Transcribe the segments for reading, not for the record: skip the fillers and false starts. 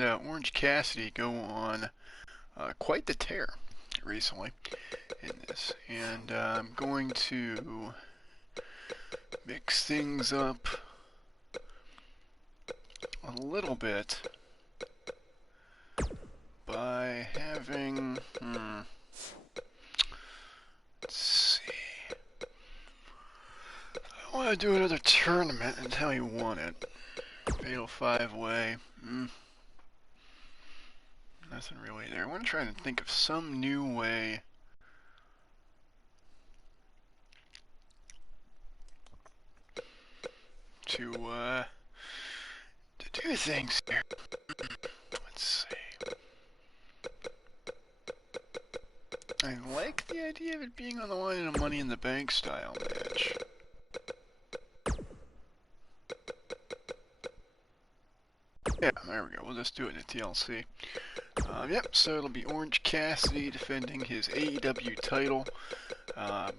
Orange Cassidy go on quite the tear recently in this, and I'm going to mix things up a little bit by having, let's see, I want to do another tournament and how you want it. Fatal 5-way, nothing really there. I want to try and think of some new way to do things here. Let's see. I like the idea of it being on the line in a Money in the Bank style match. Yeah, there we go. We'll just do it in a TLC. Yep, so it'll be Orange Cassidy defending his AEW title. I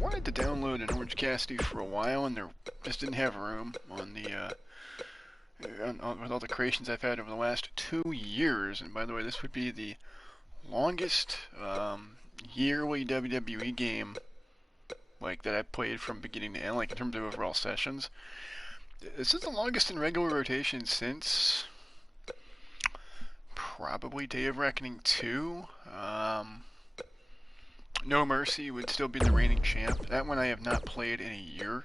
wanted to download an Orange Cassidy for a while, and there just didn't have room on the with all the creations I've had over the last 2 years. And by the way, this would be the longest yearly WWE game like that I played from beginning to end, like in terms of overall sessions. This is the longest in regular rotation since probably Day of Reckoning 2. No Mercy would still be the reigning champ. That one I have not played in a year.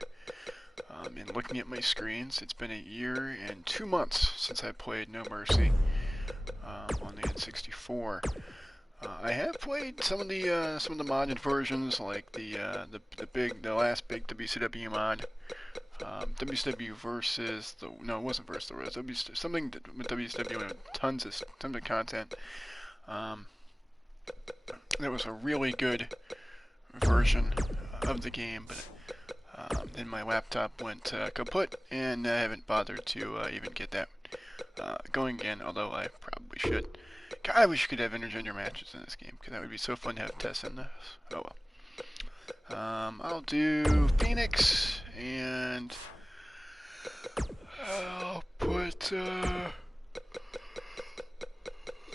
And looking at my screens, it's been a year and 2 months since I played No Mercy on the N64. I have played some of the modded versions, like the last big WCW mod. WCW versus the, no, it wasn't versus the Rose. Something with WCW and tons of content. That was a really good version of the game, but then my laptop went kaput, and I haven't bothered to even get that going again. Although I probably should. God, I wish you could have intergender matches in this game, because that would be so fun to have Tess in this. Oh well. I'll do Phoenix, and I'll put,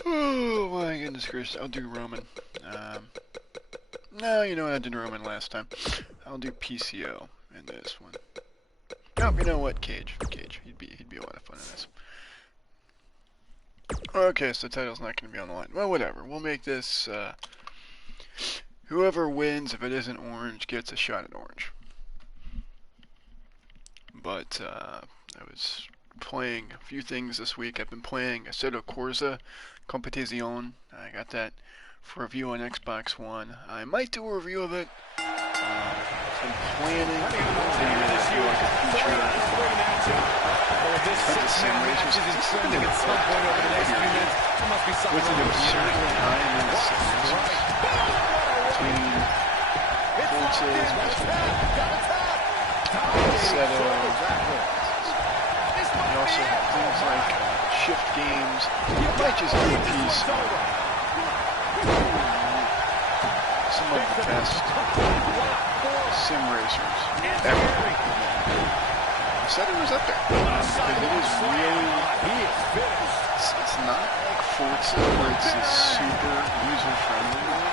oh my goodness gracious, I'll do Roman. No, you know what, I did Roman last time. I'll do PCO in this one. Nope, you know what, Cage. He'd be a lot of fun in this. Okay, so the title's not going to be on the line. Well, whatever, we'll make this, whoever wins, if it isn't Orange, gets a shot at Orange. But I was playing a few things this week. I've been playing Assetto Corsa Competizione. I got that for review on Xbox One. I might do a review of it. I'm planning to do like a feature of the sim races. This is something that's with an absurd time in the sim races between Forza's, Assetto. We also have things like shift games. You might just do a piece of some of the best sim racers ever. Assetto was up there because it is really, it's not like Forza where it's a super user-friendly one,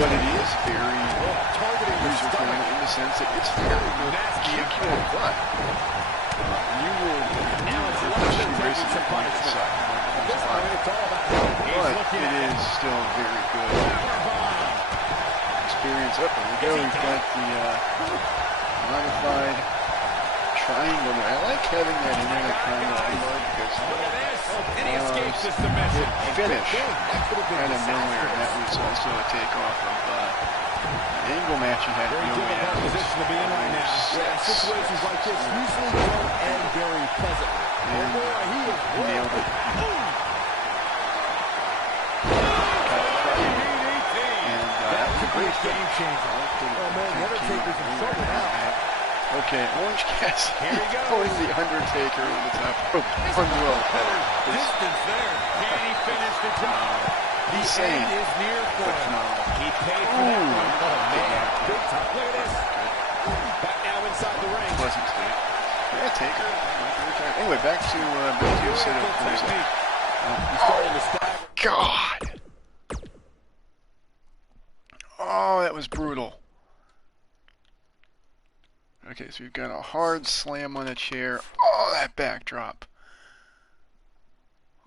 but it is very user-friendly in the sense that it's very good kick your butt. You will especially racing the point side, but it is still very good experience. Up there we go, we've got the modified triangle there. I like having that in there, that triangle inboard, because the finish out of nowhere, and that was also a takeoff of an angle match you had at bad position to be in right now. Situations like this usually don't end very pleasantly. And he nailed it. That was a great game changer. Oh man, the Undertaker's in trouble now. Okay, Orange Cassidy pulling the Undertaker over the top rope. Unwell. Distance there. Can he finish the job? He's saying is near for him. He paid for that one. Oh man, big time. Look at this. Back now inside the ring. Pleasant state. Yeah, Taker. Anyway, back to Assetto Corsa. He's starting to stagger. God! Oh, that was brutal. Okay, so we've got a hard slam on a chair. Oh, that backdrop.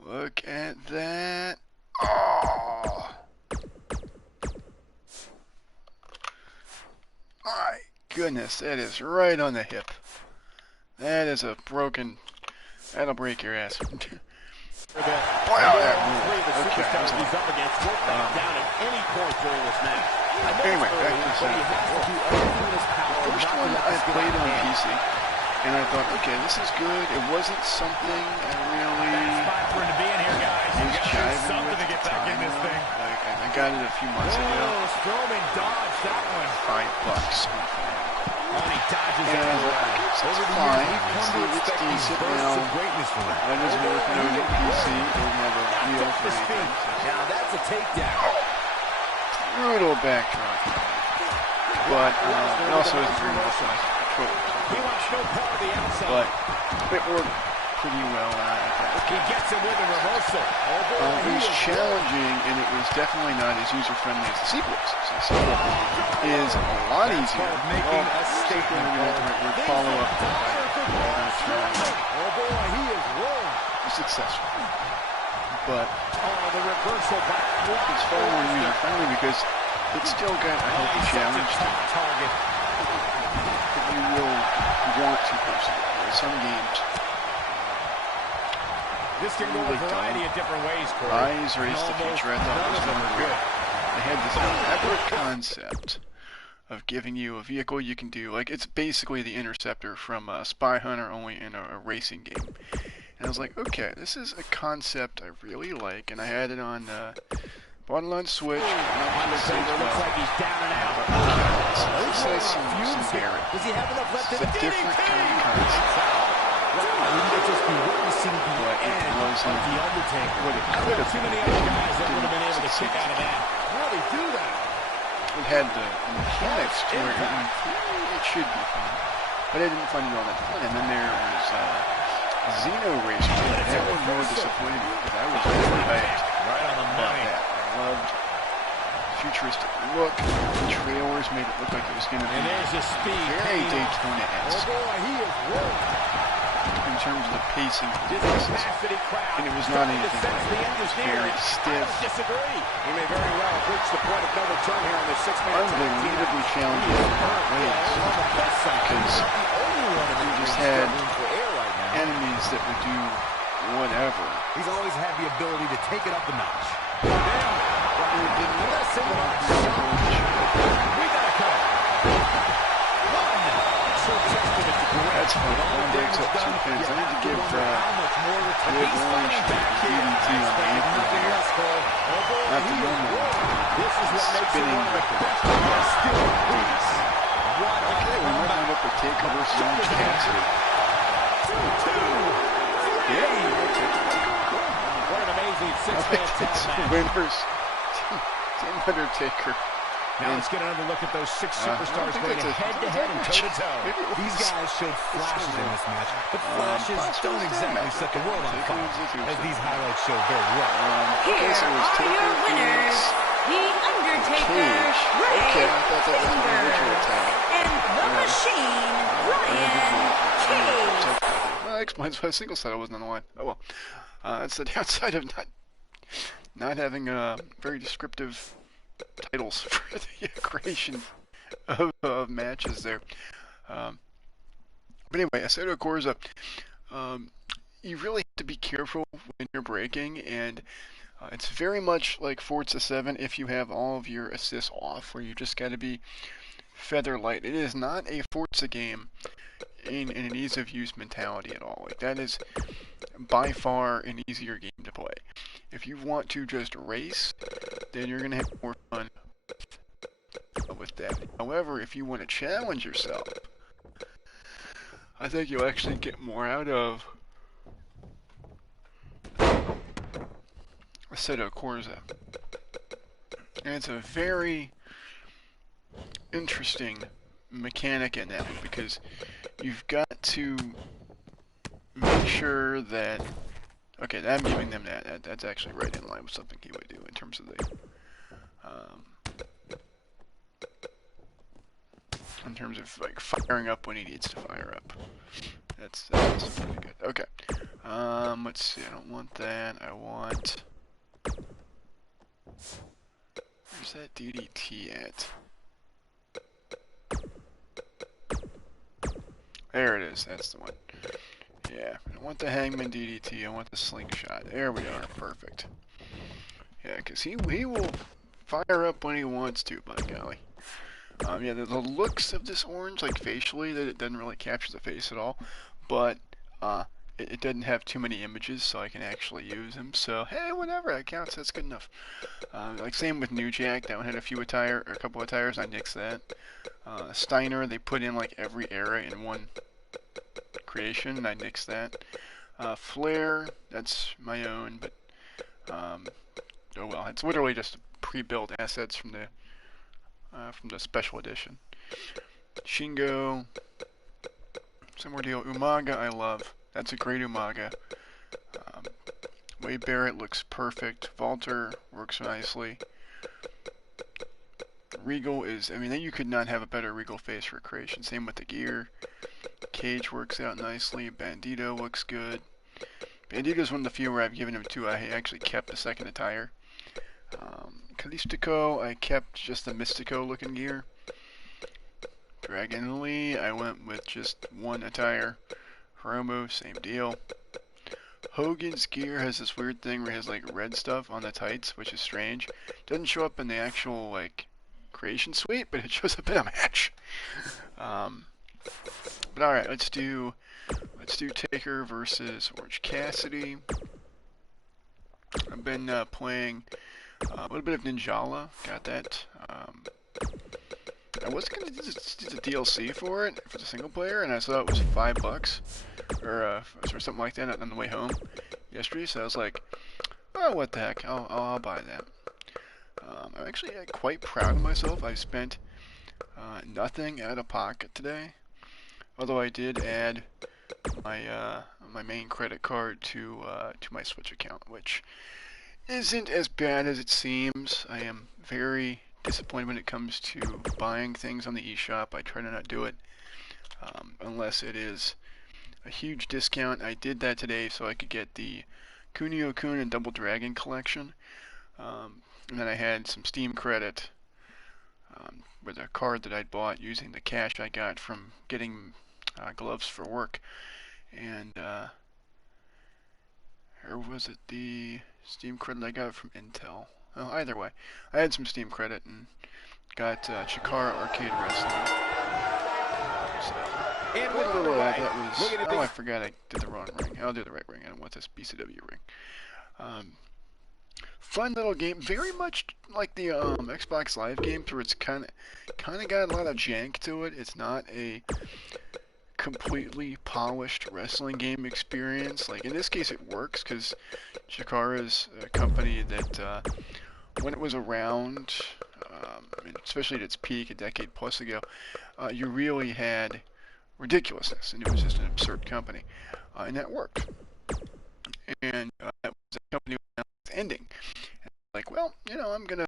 Look at that. Oh! My goodness, that is right on the hip. That is a broken... That'll break your ass. Wow, that ruled. Okay. Anyway, back to the first one I played on PC, and I thought, okay, this is good. It wasn't something I really was jiving with at the time. Like, I got it a few months ago. $5. And it's fine. It's decent now. That is worth noting. PC don't have a wheel for anything. Now that's a takedown. Brutal backdrop. But it also isn't very much control. But it worked pretty well. He gets it with a reversal. It was challenging, and it was definitely not as user-friendly as the sequels. So the sequel is a lot easier. Follow-up successful. But it's far more user-friendly because it's still got a healthy challenge to it that you will want to personally. Whereas some games... This can go a variety of different ways, Corey. Rise Race the Future, I thought was really good. They had this elaborate concept of giving you a vehicle you can do, like it's basically the Interceptor from Spy Hunter, only in a racing game. And I was like, okay, this is a concept I really like, and I had it on, bought it on Switch, and on PC as well. Looks like he's down and out. This has some merit. Does he have enough left in It's a different kind of concept. We might just be witnessing the end of the Undertaker. What it could have Too many other guys that would have been able to kick out of that. How do they do that? It had the mechanics to where it should be fun, but I didn't find it all that fun. And then there was Xeno Racer. That one more disappointed me because I was really hyped about that. I loved the futuristic look. The trailers made it look like it was going to be very Daytona-esque. Oh boy, he is rolling. In terms of the pacing of the races, and it was not anything like that. It was very stiff. He may very well have reached the point of no return here on this 6-man unbelievably challenging ways, because you just had enemies that would do whatever. He's always had the ability to take it up a notch. That's fun. One breaks up 2 pins. I need to give Red Orange DDT on the anthem here. Not the normal spinning record. Okay, we might end up with Taker versus Orange Cassidy. Yeah, what an amazing 6-man tag match. Winners. Team Undertaker. Now let's get another look at those 6 superstars going head-to-head and toe-to-toe. These guys showed flashes in this match, but flashes don't exactly set the world on fire, as these highlights show very well. Here are your winners, The Undertaker, Ray, and The Machine, Brian Cage. Well, that explains why a single title wasn't on the line. Oh well. That's the downside of not having very descriptive titles for the creation of matches there. But anyway, Assetto Corsa, you really have to be careful when you're braking, and it's very much like Forza 7 if you have all of your assists off, where you just got to be feather light. It is not a Forza game in an ease of use mentality at all. Like, that is by far an easier game to play. If you want to just race, then you're going to have more fun with that. However, if you want to challenge yourself, I think you'll actually get more out of Assetto Corsa. And it's a very interesting mechanic in that, because you've got to sure that... Okay, I'm giving them that. That's actually right in line with something he would do in terms of the... in terms of like firing up when he needs to fire up. That's pretty good. Okay. Let's see. I don't want that. I want... Where's that DDT at? There it is. That's the one. Yeah. I don't want the Hangman DDT. I want the slingshot. There we are. Perfect. Yeah, because he will fire up when he wants to, by golly. Yeah, the looks of this orange, like facially, that it doesn't really capture the face at all, but it doesn't have too many images, so I can actually use them. So hey, whatever, that counts. That's good enough. Like same with New Jack, that one had a couple of tires. I nixed that. Steiner, they put in like every era in one creation, and I nixed that. Flair, that's my own, but oh well, it's literally just pre-built assets from the special edition. Shingo, similar deal. Umaga, I love. That's a great Umaga. Wade Barrett looks perfect. Walter works nicely. Regal is, I mean, you could not have a better Regal face for creation. Same with the gear. Cage works out nicely. Bandito looks good. Bandito's one of the few where I've given him two. I actually kept the second attire. Kalistico, I kept just the Mystico looking gear. Dragon Lee, I went with just one attire. Hiromu, same deal. Hogan's gear has this weird thing where he has like red stuff on the tights, which is strange. Doesn't show up in the actual like creation suite, but it shows up in a match. But alright, let's do Taker versus Orange Cassidy. I've been playing a little bit of Ninjala, got that. I was gonna do the DLC for it, for the single player, and I saw it was $5, or something like that on the way home yesterday, so I was like, oh, what the heck, I'll buy that. I'm actually quite proud of myself. I spent nothing out of pocket today, although I did add my main credit card to my Switch account, which isn't as bad as it seems. I am very disappointed when it comes to buying things on the eShop. I try to not do it unless it is a huge discount. I did that today so I could get the Kunio-kun and Double Dragon collection. And then I had some Steam credit with a card that I'd bought using the cash I got from getting gloves for work. And or was it the Steam credit I got from Intel? Oh, either way, I had some Steam credit and got Chikara Arcade Wrestling. So, and a little of that was... Oh, I forgot I did the wrong ring. I'll do the right ring. I don't want this BCW ring. Fun little game, very much like the Xbox Live games, where it's kind of got a lot of jank to it. It's not a completely polished wrestling game experience. Like in this case, it works because Chikara's a company that when it was around, especially at its peak a decade plus ago, you really had ridiculousness, and it was just an absurd company, and that worked. And that was a company was ending. And like, well, I want to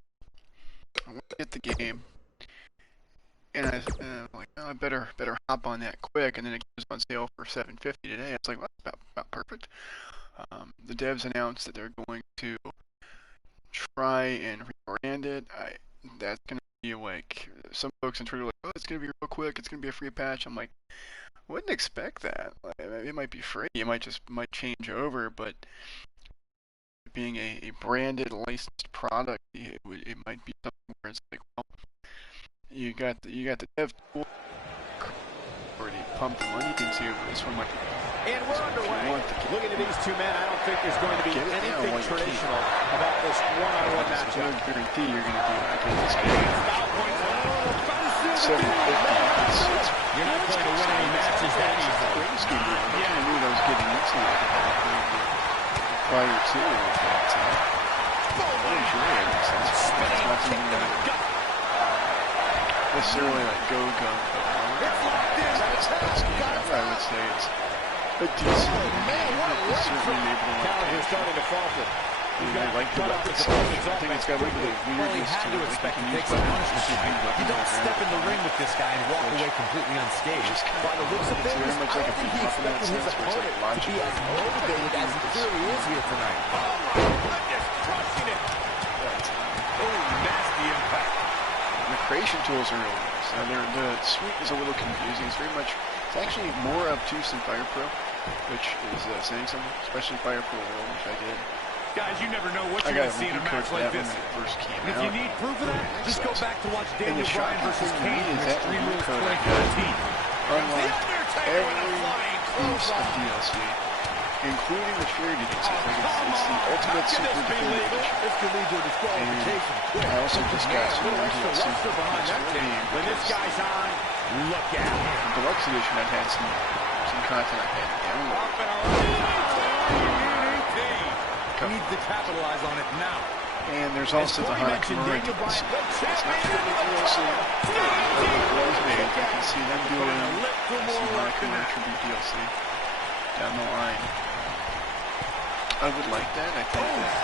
get the game, and I'm like, oh, I better hop on that quick. And then it goes on sale for $7.50 today. I was like, well, that's about perfect. The devs announced that they're going to try and rebrand it. That's going to be like, some folks on Twitter are like, oh, it's going to be real quick. It's going to be a free patch. I'm like, I wouldn't expect that. Like, it might be free. It might change over, but being a branded, licensed product, it might be something where it's like, well, you got the dev tool already pumped the money into, but this one might be. And we're underway. Looking at these two men, I don't think there's going to be anything traditional about this one-on-one matchup. There's no guarantee you're going to do it because it's $750. You're not going to win any matches that easily. I kind of knew I was getting into it prior to it, but I enjoy it. It's not something that necessarily like go. That's I would say it's a decent. Man, what a leg drop. Challenger's starting to falter. He's got to like the weapons. I think it's got a little bit of weirdness to it. Expect to take some punishment tonight. You don't step in the ring with this guy and walk away completely unscathed. By the looks of things, I don't think he expected his opponent to be as motivated as he clearly is here tonight. Oh my goodness, crushing it. Oh, nasty impact. The creation tools are really nice. The suite is a little confusing. It's actually more obtuse than Fire Pro, which is saying something, especially Fire Pro World, which I did. Guys, you never know what you're going to see in a match like this. If you need proof of that, just go back to watch Daniel Bryan versus Kane in Extreme Rules 2014. Unlike every piece of DLC, including the charity DLC, it's the ultimate super definitive edition. This could lead to a disqualification. I also just got some more DLC. Behind that game. When this guy's on, look at him. The Deluxe Edition, I've had some content I've had to download. Needs to capitalize on it now. And there's also the Hana Kimura DLC. It's not for the DLC. You can see them doing some Hana Kimura Tribute DLC down the line. I would like that. I think that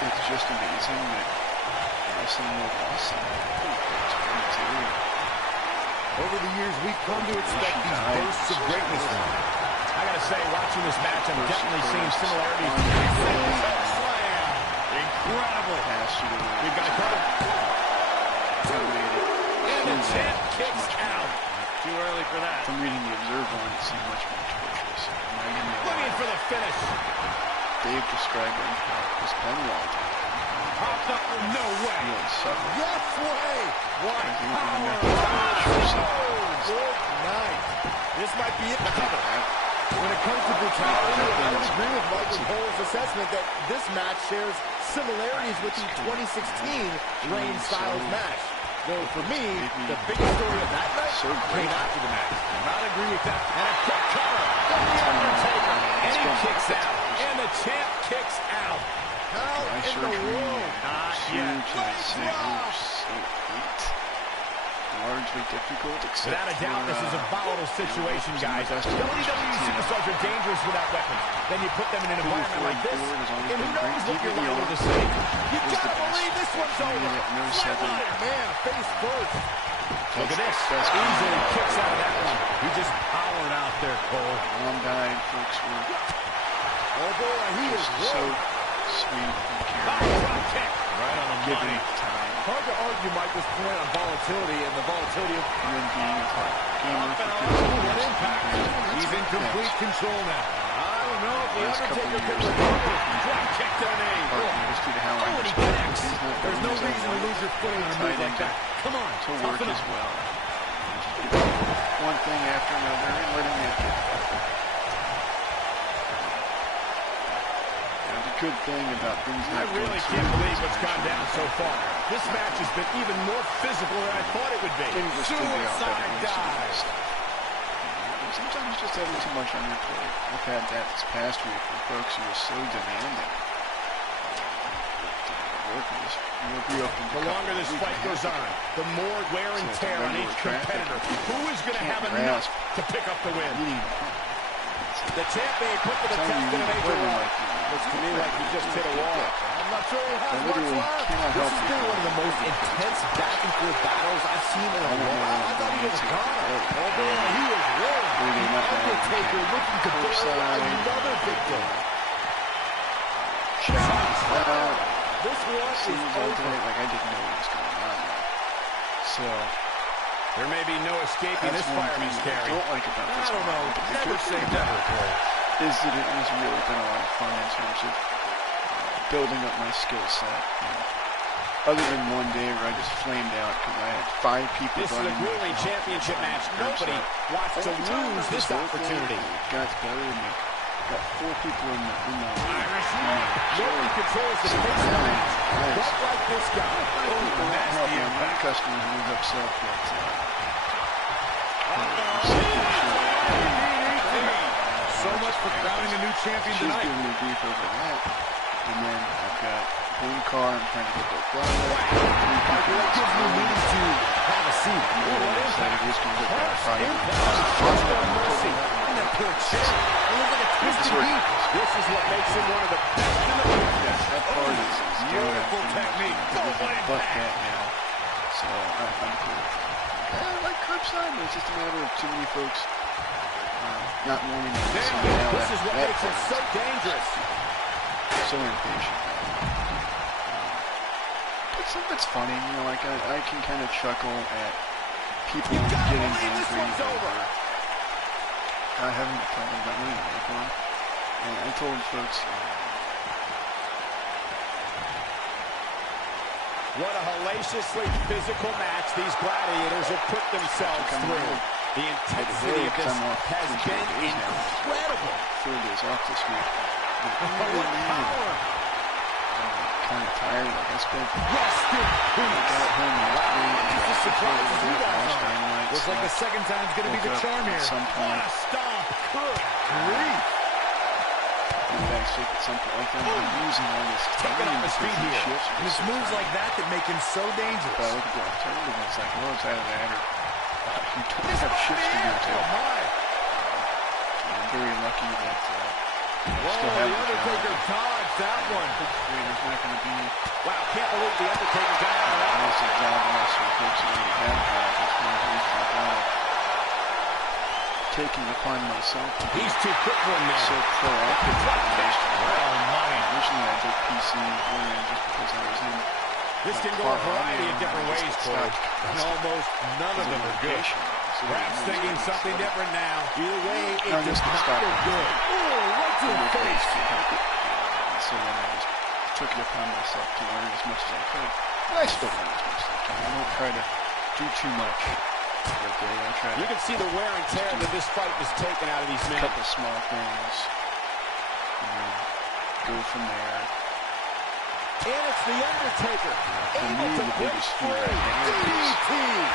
it's just amazing that wrestling will awesome. Over the years, we've come to expect these bursts of greatness from him. I gotta say, watching this match, I'm definitely seeing similarities. Slam! Incredible! We've got a cover. And the champ kicks out. Too early for that. From reading the Observer one, it seemed much more torturous. Looking for the finish. Dave described it as Benoit. Popped up. No way. Yes way. What power. Good night. This might be it. When it comes to brutality, I would agree with Michael Cole's assessment that this match shares similarities with the 2016 Reigns Styles match. Though for me, the biggest story of that night came after the match. Not agree with that. And a quick cover from the Undertaker. And he kicks out. And the champ kicks out. How in the world? Not yet. Largely difficult, except without a doubt, this is a volatile situation, guys. WWE superstars are dangerous without weapons. Then you put them in an environment like this, and who knows what you're liable to see. You gotta believe this one's over. Flatline, man, face first. Look at this. Easily kicks out of that one. He just powered out there, Cole. Long dive, folks. Oh boy, he is so sweet and caring. Right on the money. Hard to argue Michael's point on volatility and the volatility of him being a gamer for impact. He's in complete control now. I don't know if the Undertaker can recover. Drop kick to the knee. And he connects. There's no reason to lose your footing on a move like that. Come on, to work as well. One thing after another and letting it get good thing about things I really can't believe what's gone down so far. This match has been even more physical than I thought it would be. Suicide dive. Sometimes you just having too much on your plate. I've had that this past week with folks who are so demanding. The longer this fight goes on, the more wear and tear on each competitor. Who is going to have enough to pick up the win? The champ may put to the test in a major way. Looks to me like he just hit a wall. I'm not sure he has much left. This has been one of the most intense back-and-forth battles I've seen in a while. I thought he was gone. Oh, boy, he is rolling. The Undertaker looking to bury another victim. This one is over. Like I didn't know what was going on. So there may be no escaping this fireman's carry. I don't like about this. I don't know. Never say never, Cole. Is that it has really been a lot of fun in terms of building up my skill set. Other than one day where I just flamed out because I had 5 people running. This is a grueling championship match. Nobody wants to lose this opportunity. God's better than me. Got 4 people in the Irish whip. Nobody controls the pace of the match. Not like this guy. Oh, nasty impact. Customers move upset, so much for crowning a new champion tonight. She's giving me grief over that. And then I've got one car, I'm trying to get that guy. That gives me meaning to have a seat. This is what makes him one of the best in the business. That part is beautiful technique. Butt that now. So I'm cool. I like curbside, but it's just a matter of too many folks not wanting to see now. This is what makes it so dangerous. So impatient. It's funny, you know, like I can kind of chuckle at people getting angry over not having a problem about winning like one. And I told folks, what a hellaciously physical match these gladiators have put themselves through. The intensity of this has been incredible. 4 days off this week. Power. Kind of tired. Like I spent. Yes, dude. I got home yesterday. Just as surprised as you guys are. Looks like the second time's going to be the charm here. What a stomp. Good grief. Back sick at some point. Like I'm losing all this time. Taking off his feet here. And it's moves like that that make him so dangerous. But I look at the alternative and it's like, well, it's either that or you don't have shifts to do too. I'm very lucky that still have the Undertaker dodged that one. There's not going to be. Wow, can't believe the Undertaker got out of that. That's a job loss for folks who already have that. That's one of the reasons I'm taking it upon myself. He's too quick for him now. So proactive. Oh, my. Originally I did PC just because I was in. This can go a variety of different ways, Corey, and almost none of them are good. Perhaps thinking something different now. Either way, it does not feel good. Oh, right to the face. So then I just took it upon myself to learn as much as I could. But I still learn as much as I can. I don't try to do too much. You can see the wear and tear that this fight has taken out of these men. A couple small things. And then go from there. And it's the Undertaker, able to break free. DDT!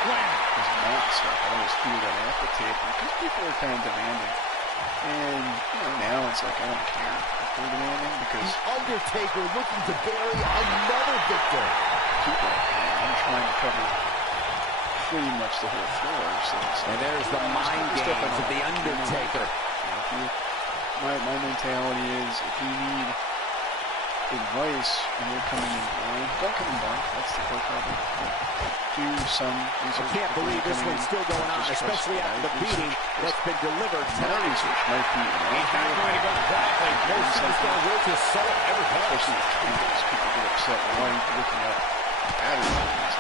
Wow! There's mountain stuff. I always feel that at the table because people are kind of demanding. And, you know, now it's like I don't care if they're demanding because the Undertaker looking to bury another victor. People, I'm trying to cover pretty much the whole floor. So it's and there's the mind games of the Undertaker. My mentality is if you need advice and you're coming in blind, don't come in blind. That's the core problem. Do some research. I can't believe this one's still going on, especially after the beating that's been delivered tonight. Research might be he's not going to go quietly. No superstar worth his salt ever does. Especially with cameras, people get upset when I'm looking at patterns.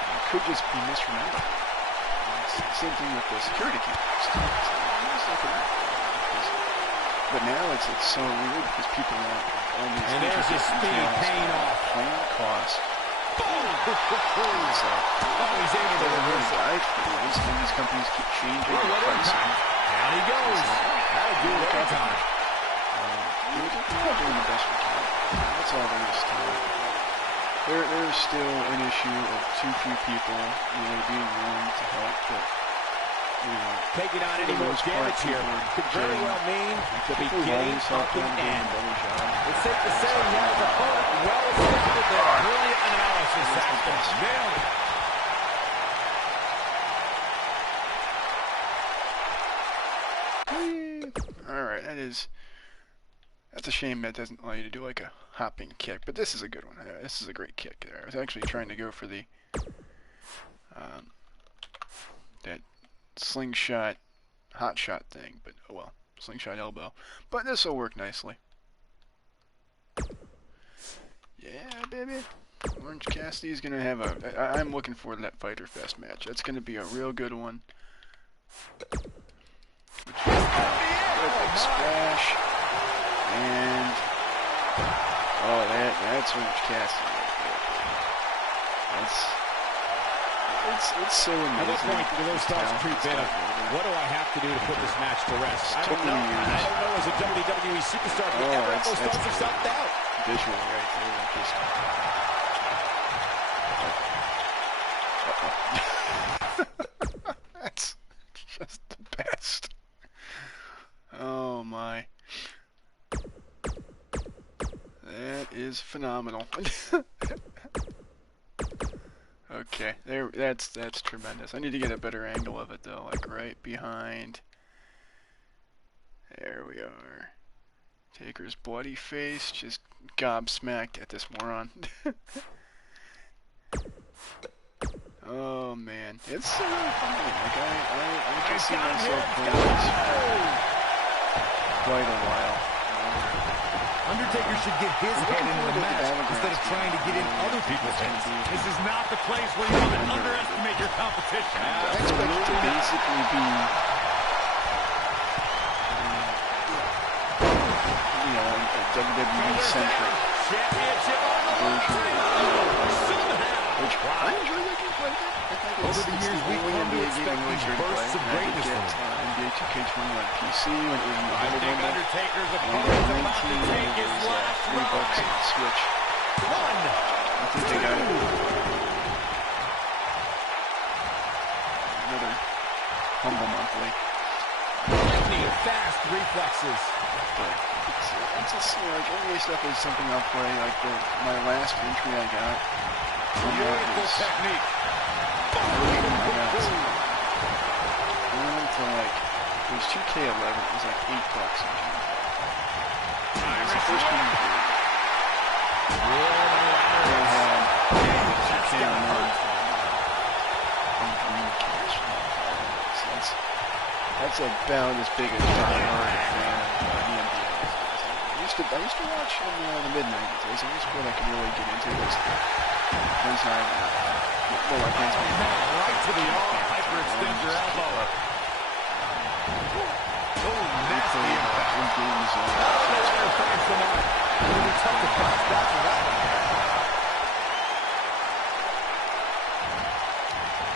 It could just be misremembered. It's the same thing with the security cameras. But now it's so weird because people want all these. And there's his speed paying off. Playing cost. Boom! He's able to reverse it. Some of these companies keep changing their pricing. Down he goes. That'll do it every time. We're doing the best we can. That's all there is to it. There's still an issue of too few people really being willing to help, but taking on any more damage here could very well mean the beginning of the end. It's safe to say he has a opponent well established there. Brilliant analysis, Saxton. Nailed it. Alright, that's a shame that doesn't allow you to do like a hopping kick, but this is a good one. This is a great kick there. I was actually trying to go for the that slingshot hot shot thing, but oh well, slingshot elbow, but this will work nicely. Yeah, baby. Orange Cassidy's gonna have I'm looking forward to that Fighter Fest match. That's gonna be a real good one. Splash and that's Orange Cassidy right there. It's so amazing. At what point do those thoughts creep in of, what do I have to do to put this match to rest? I don't know. I don't know as a WWE superstar if you ever have those thoughts of self-doubt. Visual right there. That's just the best. Oh my. is phenomenal. Okay, there. That's tremendous. I need to get a better angle of it though, like right behind. There we are. Taker's bloody face, just gobsmacked at this moron. Oh man, it's a really fun game. Like I can see myself playing this for quite a while. Undertaker should get his head into the match instead of trying to get in other people's heads. This is not the place where you want to underestimate your competition. I expect it to basically be, you know, a WWE-centric version. Which I enjoy that game quite a bit. Over the years, we've come to expect these bursts of greatness from him. NBA 2K20 on PC when it was in the I think bundle. Undertaker's opponent's about to take his last $3 on the Switch. I think they got it. Another humble monthly. Lightning fast reflexes. But it's just, you know, like NBA stuff is something I'll play. Like my last entry I got. Beautiful technique. I went to like, it was 2K11, it was like $8 or something. It was the first one I did. I had 2K11 from Dreamcast. So that's about as big as I am a fan of the NBA. I used to watch in the mid-90s. It was a sport I could really get into. Right to the arm, hyperextend your elbow. Oh, nasty impact. Tough to bounce back from that one.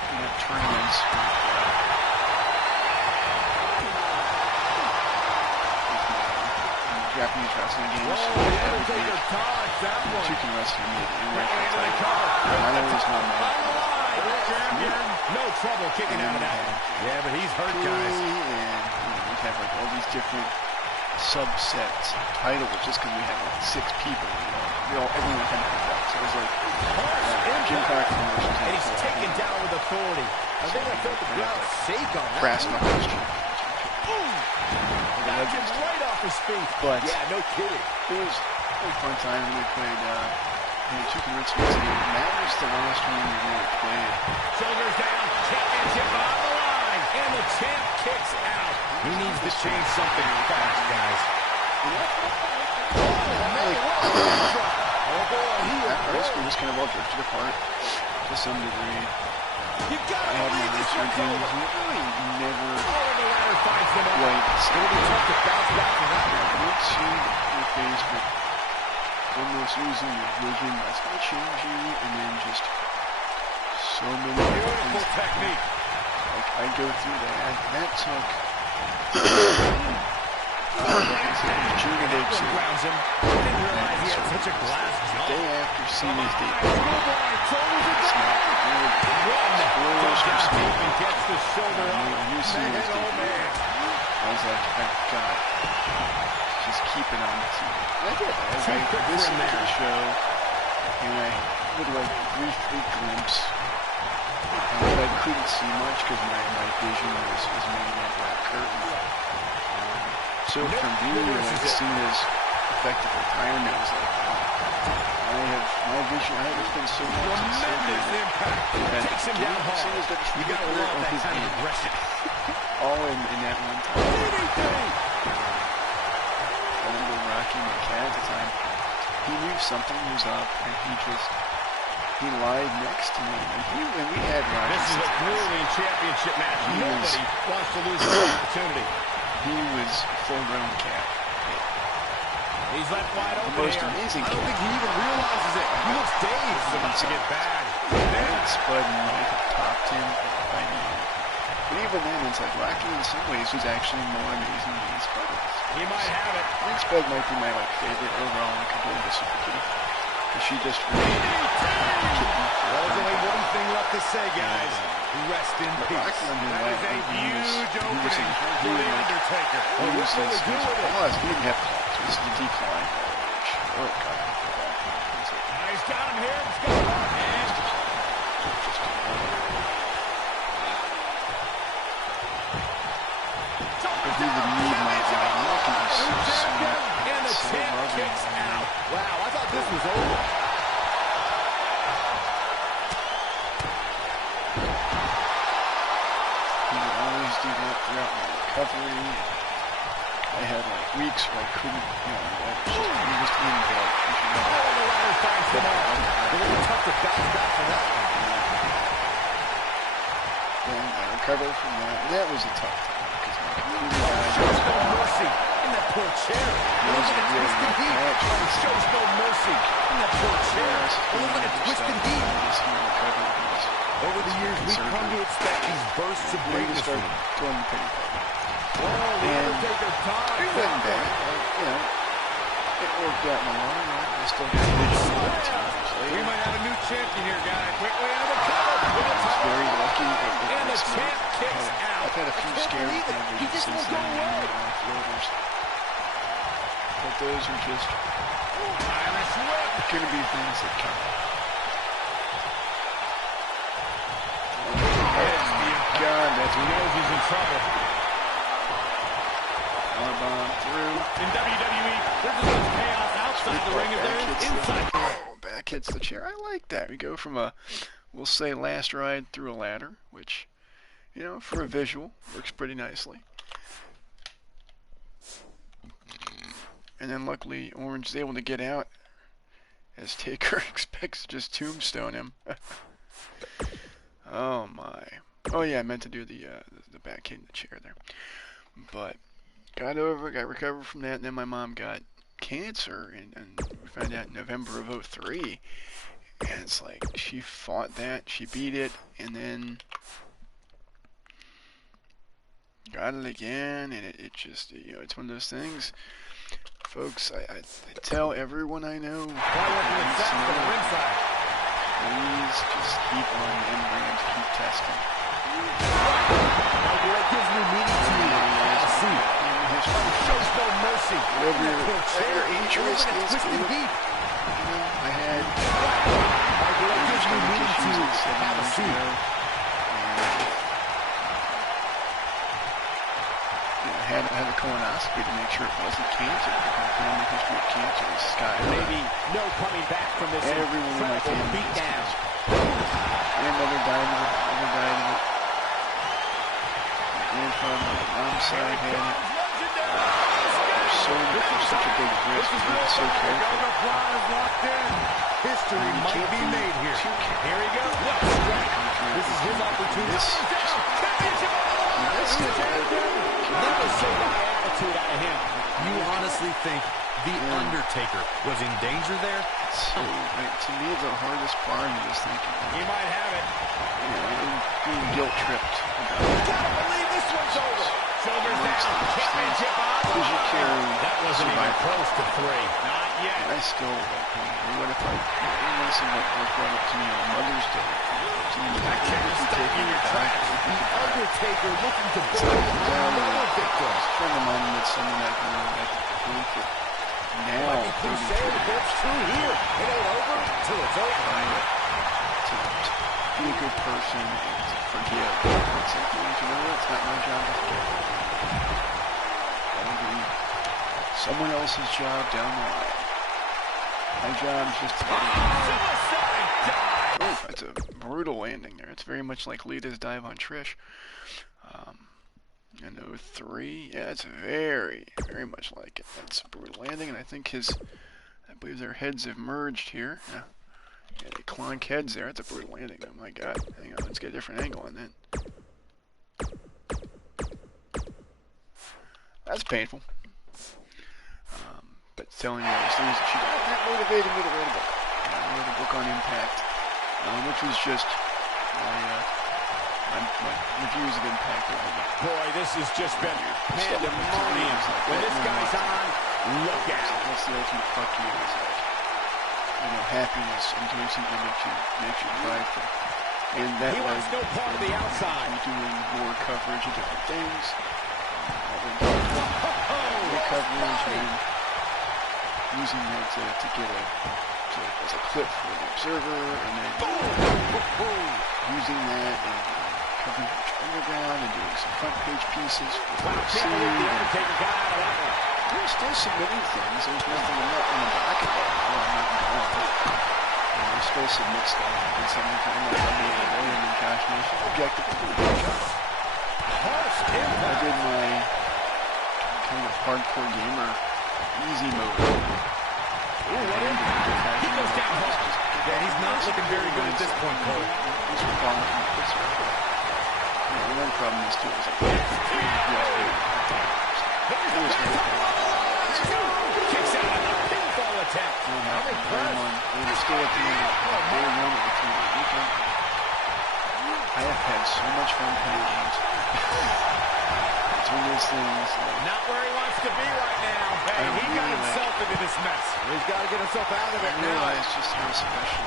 We have tournaments with Japanese wrestling games. Chicken wrestling and I always know no trouble kicking out of that one. Yeah, but he's hurt, guys. And we have like all these different subsets titles just because we have like 6 people. Everyone kind of comes out. So it was like Jim Crockett versus and he's taken down with authority. I think I felt the ground shake on that. Brass knuckles. Knocked him right off his feet. But yeah, no kidding. It was a fun time when we played Chicken Ritz. And that was the last one we really played. Shoulders down, championship on the line. And the champ kicks out. He needs to change something fast, guys. We just kind of all drifted apart to some degree. I had my research games. We really never quite. It's going to be tough to bounce back from that one. Once you're faced with almost losing your vision, that's going to change you, and then just so many beautiful technique. Like I go through that. That took June of 18. Grounds him. Didn't realize he had such a glass jaw. Day after Cena's debut. And gets the shoulder up. You see this debut. I was like, I've got just keep it on the team. I did. I listened to the show, and I would like briefly glimpse. But I couldn't see much because my vision was made by that curtain. So from viewing like Cena's effective retirement, I was like, my vision, I have been so much tremendous impact. Takes him down hard. You got to love that kind of aggression. All in that one time. I remember rocking my cat at the time. He knew something was up, and he lied next to me. And we had Rocky. This is a grueling championship match. Nobody wants to lose this opportunity. He was full-grown cat. He's left wide open. The most amazing I don't think he even realizes it. He looks dazed. It's about to get bad. Spud might have topped him by the end. But even then, it's like Rocky in some ways was actually more amazing than Spud was. He might have it. I think Spud might be my favorite overall in compared to Super Kitty. Because she just really There's only one thing left to say, guys. Rest in peace. That is a huge opening for The Undertaker. He didn't have claws. This is the decline. Oh, God. got him here. He's got him. And but he would need my look, and he's so smart. and the So champ loving. kicks out. Wow, I thought this was over. He would always do that throughout my recovery. I had like weeks where I couldn't, I was just in bed. Oh, the ladder finds him out. A little tough to bounce back from that one. Then I recovered from that. And that was a tough time because my computer died. Shows no mercy in that poor chair. It was a really rough patch. Shows no mercy in that poor chair. Look at the twisted heat. Over the years, we've come to expect these bursts of greatness from him. Throwing the pity party. Oh, the Undertaker time. It wasn't bad. It worked out in the long run. I still got it. We might have a new champion here, guys. Quickly out of the cover. I was very lucky that And the champ kicks out. I've had a few scary things since then. Floaters. But those are just Irish whip. going to be things that come. God, that's He knows he's in trouble. bomb through. In WWE, there's as much chaos outside the ring as there is inside. Back hits the chair. I like that. We go from a, we'll say, last ride through a ladder, which, for a visual, works pretty nicely. And then luckily, Orange is able to get out as Taker expects to just tombstone him. Oh my. Oh yeah, I meant to do the back hit in the chair there. But got recovered from that, and then my mom got cancer, and we found out in November of '03. And it's like, she fought that, she beat it, and then got it again, and it just, it's one of those things. Folks, I tell everyone I know, please just keep on membranes, keep testing. That gives me meaning to you. See, shows no mercy. Whatever interest is, I had that gives me meaning to you. Have a seat. I had a colonoscopy to make sure it wasn't cancer. My family history of cancer is sky high. Maybe no coming back from this. Everyone in my family beat down. Grandmother died of it. Mother died of it. My grandfather, my mom's side had it. Such a big risk. We were so careful. History might be made here. Here he goes. This is his opportunity. Never say my attitude out of him. You honestly think The Undertaker was in danger there? So, to me, the hardest part is thinking. He might have it. Being guilt-tripped. You gotta believe this one's over. Shoulders down. Championship on. That wasn't even close to 3. Not yet. I still, what if I listen what was brought up to me on Mother's Day? That kid is stuck in your tracks. The Undertaker looking to bury another victim. A friend of mine with someone I've known that believe that now, Might be cliche, but that's true here. It ain't over until it's over. To be a good person and to forgive. It's like, you know what? It's not my job to forgive. That'll be someone else's job down the line. My job is just to get it. Suicide dive. Oh, that's a brutal landing there. It's very much like Lita's dive on Trish. In 03, yeah, it's very, very much like it. That's a brutal landing, and I think I believe their heads have merged here. Yeah, they clonk heads there. That's a brutal landing. Oh my God. Hang on, let's get a different angle on that. That's painful. But telling you those things, that motivated me to write a book. I wrote a book on Impact, which was just my reviews of Impact over the Boy, this has just been pandemonium. When this guy's on, look out. That's the ultimate fuck you. Is like, happiness and doing something that makes you prideful. And that He wants no part of the outside. Doing more coverage of different things. More coverage and using that to as a clip for the Observer, and then using that and covering Underground and doing some front page pieces for the scene. We're still submitting things. There's nothing on the docket right now. I still submit stuff. I did something for MLW and Josh Nation. Objective to do a good job. I did my kind of hardcore gamer easy mode. He goes down hard. Yeah, he's not looking very good at this point, Cole. He's falling from the pits right there. One problem is too is like kicks out of the pinfall attempt. We're still at the end of day one of the 3-day weekend. I have had so much fun playing games. It's one of those things. Not where he wants to be right now. Hey, he got himself into this mess. He's got to get himself out of it now. I realize just how special.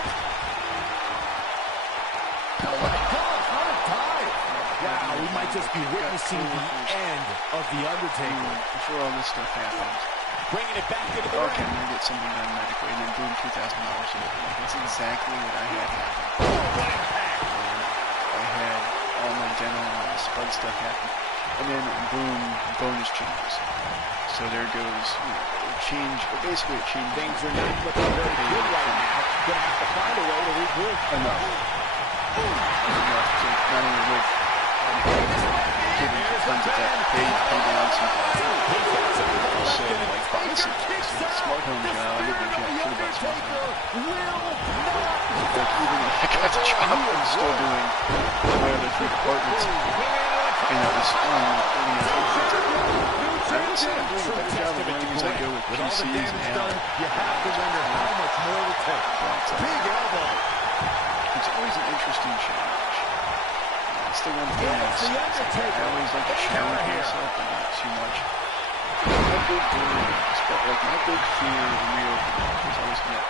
Wow, we might just be witnessing the end of The Undertaker. Before all this stuff happens. Bringing it back into the ring. Okay, I'm going to get something done medically, and then boom, $2,000. That's exactly what I had happen. I had all my dental and spud stuff happen. And then boom, bonus changes. So there goes, basically it changed. Things are not looking very good right now. Gonna have to find a way to regroup. Enough to not only live giving tons of that page, pay down some also like buying some smart home job. I didn't know jack shit about smart home. Like even if I got the job, I'm still doing my other 3 departments. And it was fun. I would say I'm doing a better job of running as I go with PCs and how. You have to wonder how much more to take. Big elbow. It's always an interesting challenge. That's the one thing I always like to challenge myself, but not too much. My big fear in reopening was I was going to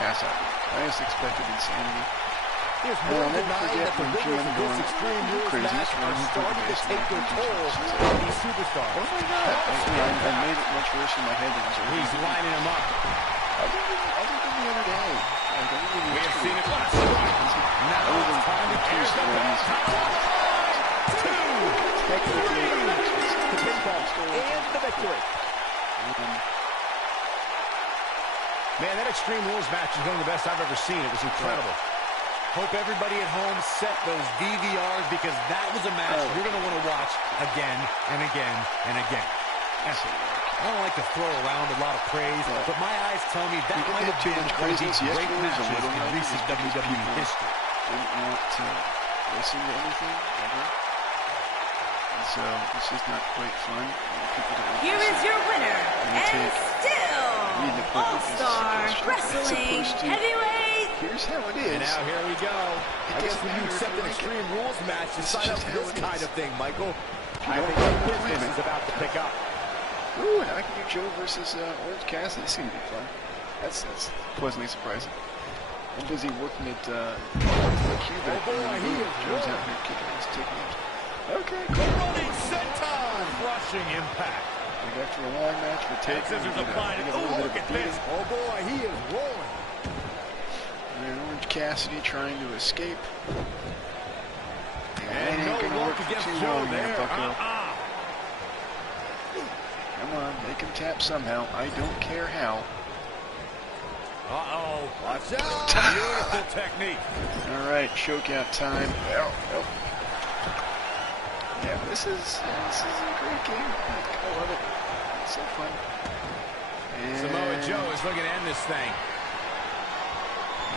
pass out. I just expected insanity. There's no denying that the rigors of this Extreme Rules match are starting to take their toll on these superstars. Oh my God! I made it much worse in my head than it was. He's lining them up. Other than the other day. We have seen it last night. Now it's time to here's the bell. Technically, the pinfall and the victory. Man, that Extreme Rules match is one of the best I've ever seen. It was incredible. Hope everybody at home set those DVRs because that was a match you're going to want to watch again and again and again. I don't like to throw around a lot of praise, but my eyes tell me that might have been one of these great matches in recent WWE history. Didn't want to listen to anything ever, and so it's just not quite fun. Here is your winner, and still All-Star Wrestling Heavyweight. Here's how it is. And now here we go. I guess when you accept an Extreme Rules match, you sign up for this kind of thing, Michael. I think the business is about to pick up. Ooh, how can you Joe versus Orange Cassidy? This seemed to be fun. That's pleasantly surprising. I'm busy working at the Cuba. Oh boy, he is Joe's out here kicking his tickets. Okay, cool. Running senton, crushing impact. Like after a long match with Taker, scissors applied. Oh, look at this. Oh boy, he is rolling. And Orange Cassidy trying to escape. And no work against Joe there. Come on, make him tap somehow. I don't care how. Uh-oh. Watch out. Beautiful technique. All right, chokeout time. Oh. Yeah, this is a great game. I love it. It's so fun. And Samoa Joe is looking to end this thing.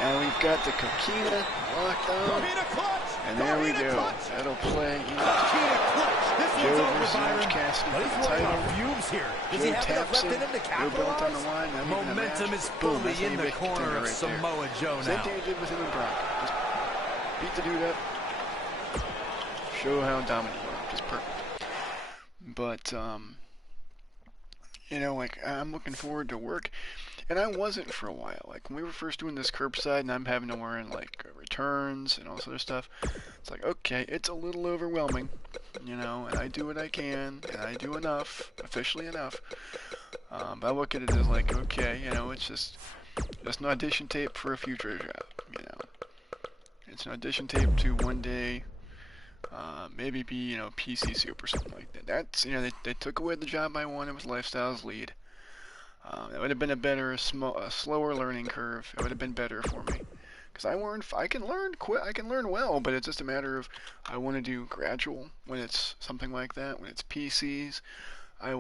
Now we've got the Coquina locked on. And there we go. That'll play. Joe versus Orange Cassidy for the title. Joe taps it. No belt on the line. Momentum is fully in the corner of Samoa Joe now. Same thing he did with him and Brock. Just beat the dude up. Show how dominant you are. Just perfect. But, you know, like, I'm looking forward to work. And I wasn't for a while. Like, when we were first doing this curbside and I'm having to learn, like, returns and all this other stuff, it's like, okay, it's a little overwhelming, you know, and I do what I can, and I do enough, officially enough. But I look at it as like, okay, you know, it's just, Just an audition tape for a future job, you know. It's an audition tape to one day, maybe be, you know, PC soup or something like that. That's, you know, they took away the job I wanted with Lifestyles Lead. That would have been a slower learning curve. It would have been better for me. Because I can learn well, but it's just a matter of, I want to do gradual when it's something like that. When it's PCs, I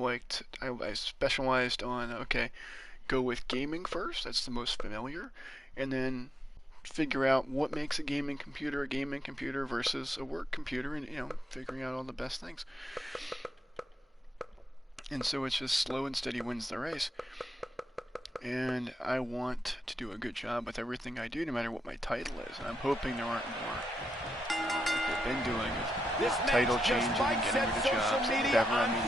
specialized on, okay, go with gaming first, that's the most familiar, and then figure out what makes a gaming computer versus a work computer, and, you know, figuring out all the best things. And so it's just slow and steady wins the race. And I want to do a good job with everything I do, no matter what my title is. And I'm hoping there aren't more like they've been doing of title changing and getting rid of jobs and whatever. I mean,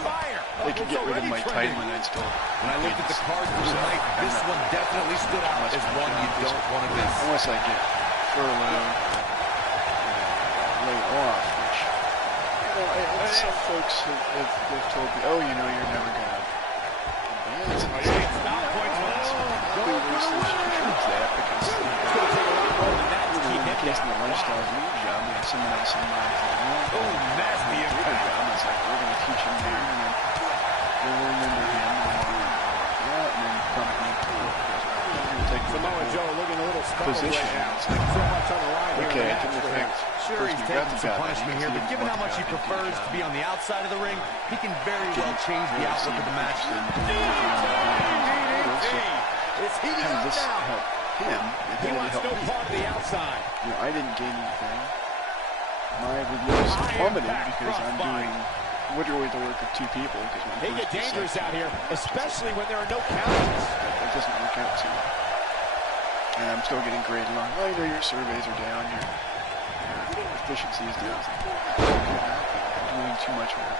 they could get rid of my title and I'd still. When I looked at the cards tonight, this one definitely stood out as one you don't want to miss. Unless I get furloughed, laid off, which, you know, some folks have told me, oh, you know, you're never gonna advance. That because in the lifestyle lead job, we had someone else in mind for nasty impact. It's like, we're going to teach him there, and then we'll remember him, and then bump him to Samoa Joe looking a little position. It's like so much on the line here. Okay, it didn't affect. Sure, he's taking some punishment here, but given how much he prefers to be on the outside of the ring, he can very well change the outlook of the match. It's heating up now. Help him. He wants no part of the outside. You know, I didn't gain anything. My reviews plummeted because I'm doing literally the work of two people. They get dangerous out here, especially when there are no counters. It doesn't work out too well. And I'm still getting graded on. Well, you know, your surveys are down, your efficiency is down. I'm doing too much work.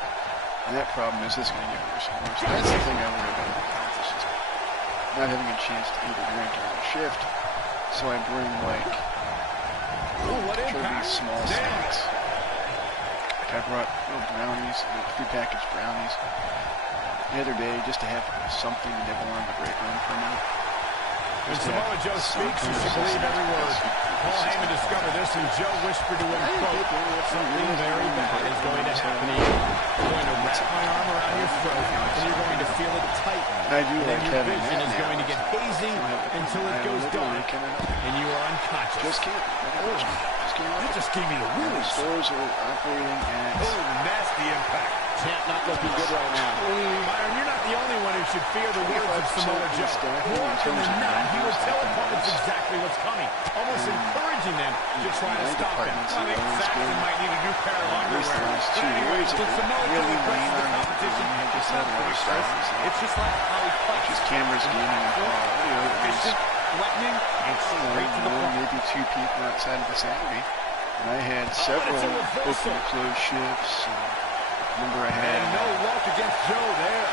And that problem is just going to get worse and worse. That's the thing I worry about. Not having a chance to eat or drink during the shift, so I bring like these small snacks. Like I brought little brownies, prepackaged brownies, the other day just to have something to nibble on the break room for a minute. When Samoa Joe speaks, you should believe every word. Paul Heyman discovered this, and Joe whispered to him, quote, something very bad is going to happen to you. I'm going to wrap my arm around your throat, and you're going to feel it tighten. And then your vision is going to get hazy until it goes dark, and you are unconscious. Just can't. You just gave me the willies. Stores are operating at... nasty impact. Champ not looking good right now. Byron, you're not the only one who should fear the words of Samoa Joe. More often than not, he will tell opponents exactly what's coming, almost encouraging them to try to stop them. I think Saxton might need a new pair of underwear. But anyway, when Samoa Joe impresses the competition, it's not pretty stress. It's just like how he fights. Just cameras, gaming, and audio. Efficient, threatening, and straight to the point. Maybe two people outside of the Saturday. And I had several open and closed shifts. Remember I had no luck against Joe there.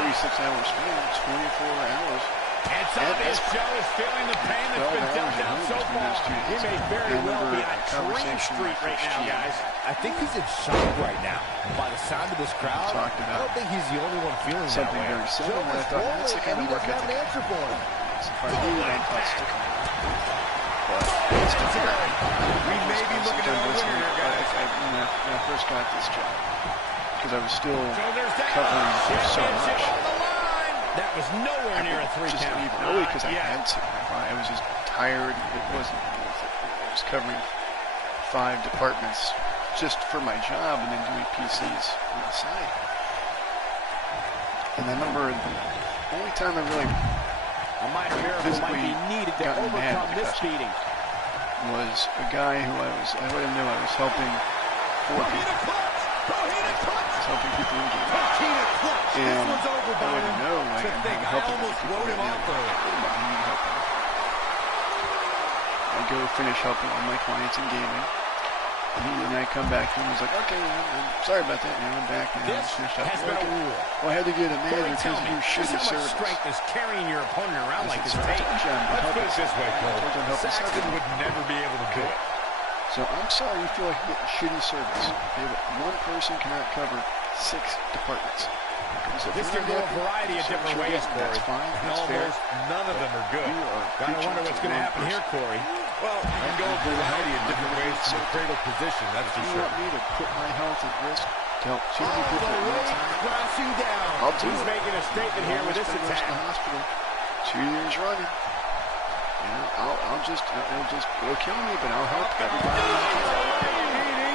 36 hours span, 24 hours. It's obvious Joe is feeling the pain that's been dealt out so far. He may very well be on Dream Street right now, guys. I think he's in shock right now. By the sound of this crowd, I don't think he's the only one feeling something that way. Very similar. Joe I thought that's the kind of work ethic. An answer for him. If I knew that, I'd stick with it. But we may be looking at a winner here, guys. When I first got this job, because I was still covering so much. That was nowhere near a 3 count. Really, because I had to. I was just tired. It wasn't. I was covering 5 departments just for my job, and then doing PCs on the side. And I remember the only time I really a minor miracle might be needed to overcome this beating. Was a guy who I let him know I was helping 4 people. Helping people in game. And I let him know, like, I'm helping people right now. I go finish helping all my clients in gaming. And I come back and he's like, okay, I'm sorry about that, man. I'm back now. This has been a rule. Well, I had to get a manager because of your shitty service. How much strength is carrying your opponent around like this tape? Let's put it this way, Cole. Saxton would never be able to do it. So I'm sorry you feel like you're getting shitty service. Okay, but one person cannot cover 6 departments. So this can go a variety of different ways, Corey. That's fine. And almost none of them are good. Gotta wonder what's going to happen here, Corey. Well, it can go a variety of different ways from the cradle position, that's for sure. You want me to put my health at risk to help too many people at one time? Crashing down. He's making a statement here with this attack. In the hospital 2 years running. You know, it'll kill me, but I'll help everybody.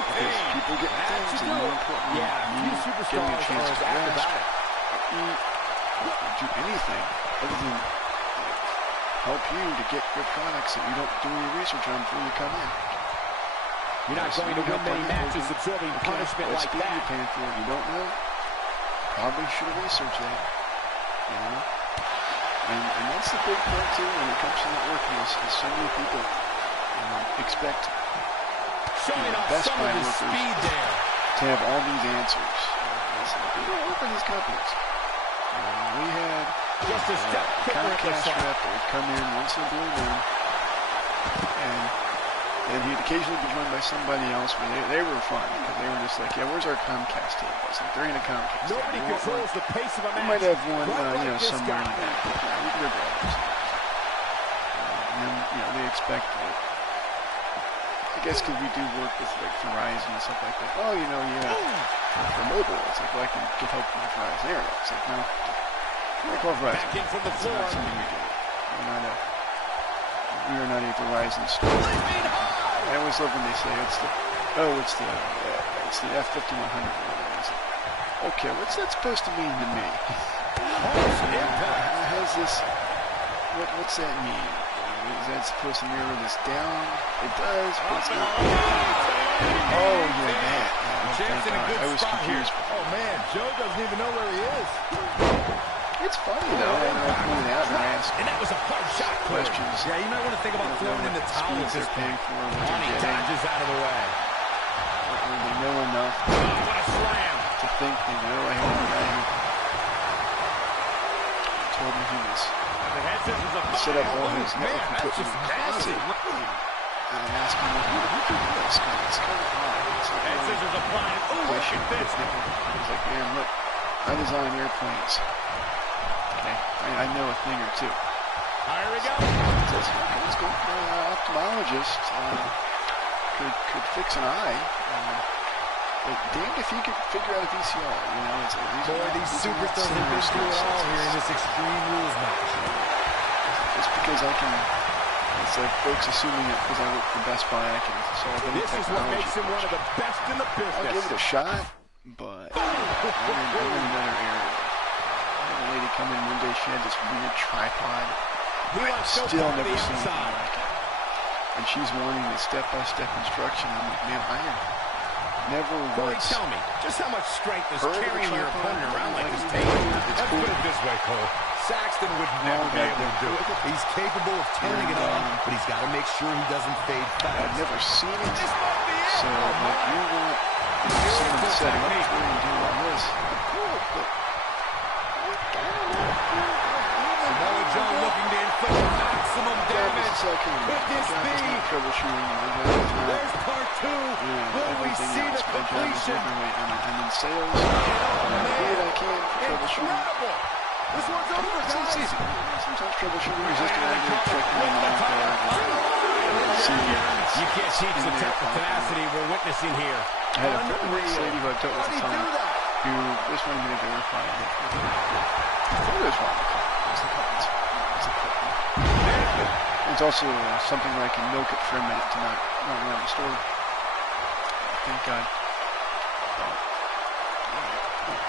Because people get things, and more importantly, few superstars getting a chance to rest, eat, do anything other than help you to get your products that you don't do any research on before you come in. You're not going to win many matches absorbing punishment like that. You're paying for it. You don't know. Probably should have researched that. You know, and that's the big part too when it comes to networking. Is so many people expect Best Buy workers to have all these answers. People work in these companies. We had just a step Comcast rep that would come in once in a blue moon, and he'd occasionally be joined by somebody else where they were fun because they were just like, yeah, where's our Comcast table? It's like they're in a Comcast. Nobody controls the pace of a match. We might have one, somewhere in the back. They're brothers. And then, they expect that. I guess because we do work with like Verizon and stuff like that. Oh, for mobile, it's like, well, I can get help from Verizon Internet. It's like, no, I call Verizon. Back in from the floor. That's not something we do. We are not a Verizon store. I always love when they say it's the F5100. Okay, what's that supposed to mean to me? How's this? What's that mean? Is that supposed to mirror this down? It does, but it's not. Oh, yeah, that. I was confused. Oh, man, Joe doesn't even know where he is. It's funny, though. I pointed out and I asked and that was a hard shot, questions. Yeah, you might want to think about throwing in the towel at this point. He dodges out of the way. They know enough What a slam. to think they know. I had a guy who told me he was set up all his network equipment in the closet. And I asked him, who did this? Because it's kind of odd. It's like, Head scissors applied. Ooh, look at this. He's like, man, look, I design airplanes. Okay, I know a thing or two. Here we go. Let's go. Ophthalmologist could fix an eye. But damned if he could figure out a VCR. These superstars have been through it all here in this Extreme Rules match. Just because I can, it's like folks assuming that because I work for Best Buy, I can solve any This is what makes him one of the best in the business. I'll give it a shot, but I'm in another area. I had a lady come in one day, she had this weird tripod. Still never seen anything like it. And she's wanting the step-by-step instruction. I'm like, man, I have never once. Tell me, just how much strength is carrying your opponent around like this table? Let's put it this way, Cole. Saxton would never be able to do it. He's capable of turning it on, but he's got to make sure he doesn't fade fast. I've never seen it. So, like, you want someone setting up for you to do all this. Cool, but Samoa Joe looking to inflict maximum damage. Could this be? There's part 2. Will we see the completion? I'm in sales. I can troubleshooting. This one's over, guys. It's easy. Sometimes troubleshooting is just an aggregate checking on the You can't teach the type of tenacity we're witnessing here. I had a lady who I dealt with at the time who just wanted me to verify it. What is wrong with it? It's also something where I can milk it for a minute to not run around the store. Thank God.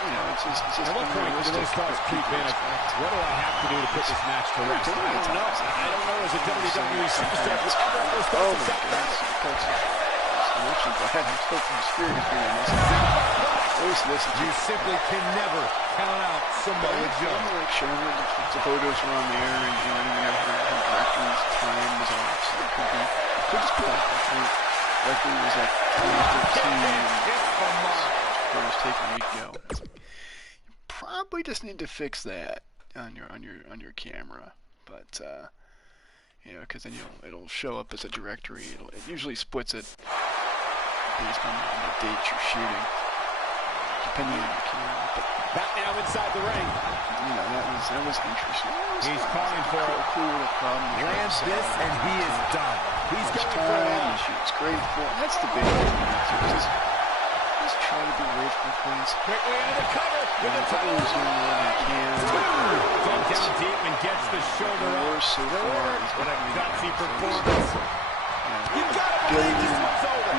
It's just at what point do those thoughts creep in? What do I have to do to put this match to rest? I don't know. I don't know as a WWE superstar if you're ever supposed to set that. I'm actually glad I'm still from experience doing this. You simply can never count out Samoa Joe. I'm like showing her the photos are on there and I don't even have her director's time was off. So it could just be like that. Referee was like 2015 and it was taking a week to go. You probably just need to fix that on your camera, but because then it'll show up as a directory. It usually splits it based on the date you're shooting. depending on your camera. Back now inside the ring. You know, that was interesting. He's calling for it. Cool little problem. Lands this, and he is done. He's going for it all. Shoots great for it. That's the big thing. Just try to be grateful, please. Quickly into the cover with the title. Doing what I can. Dug down deep and gets the shoulder up. So far, what a gutsy performance. You've got to believe this one's over.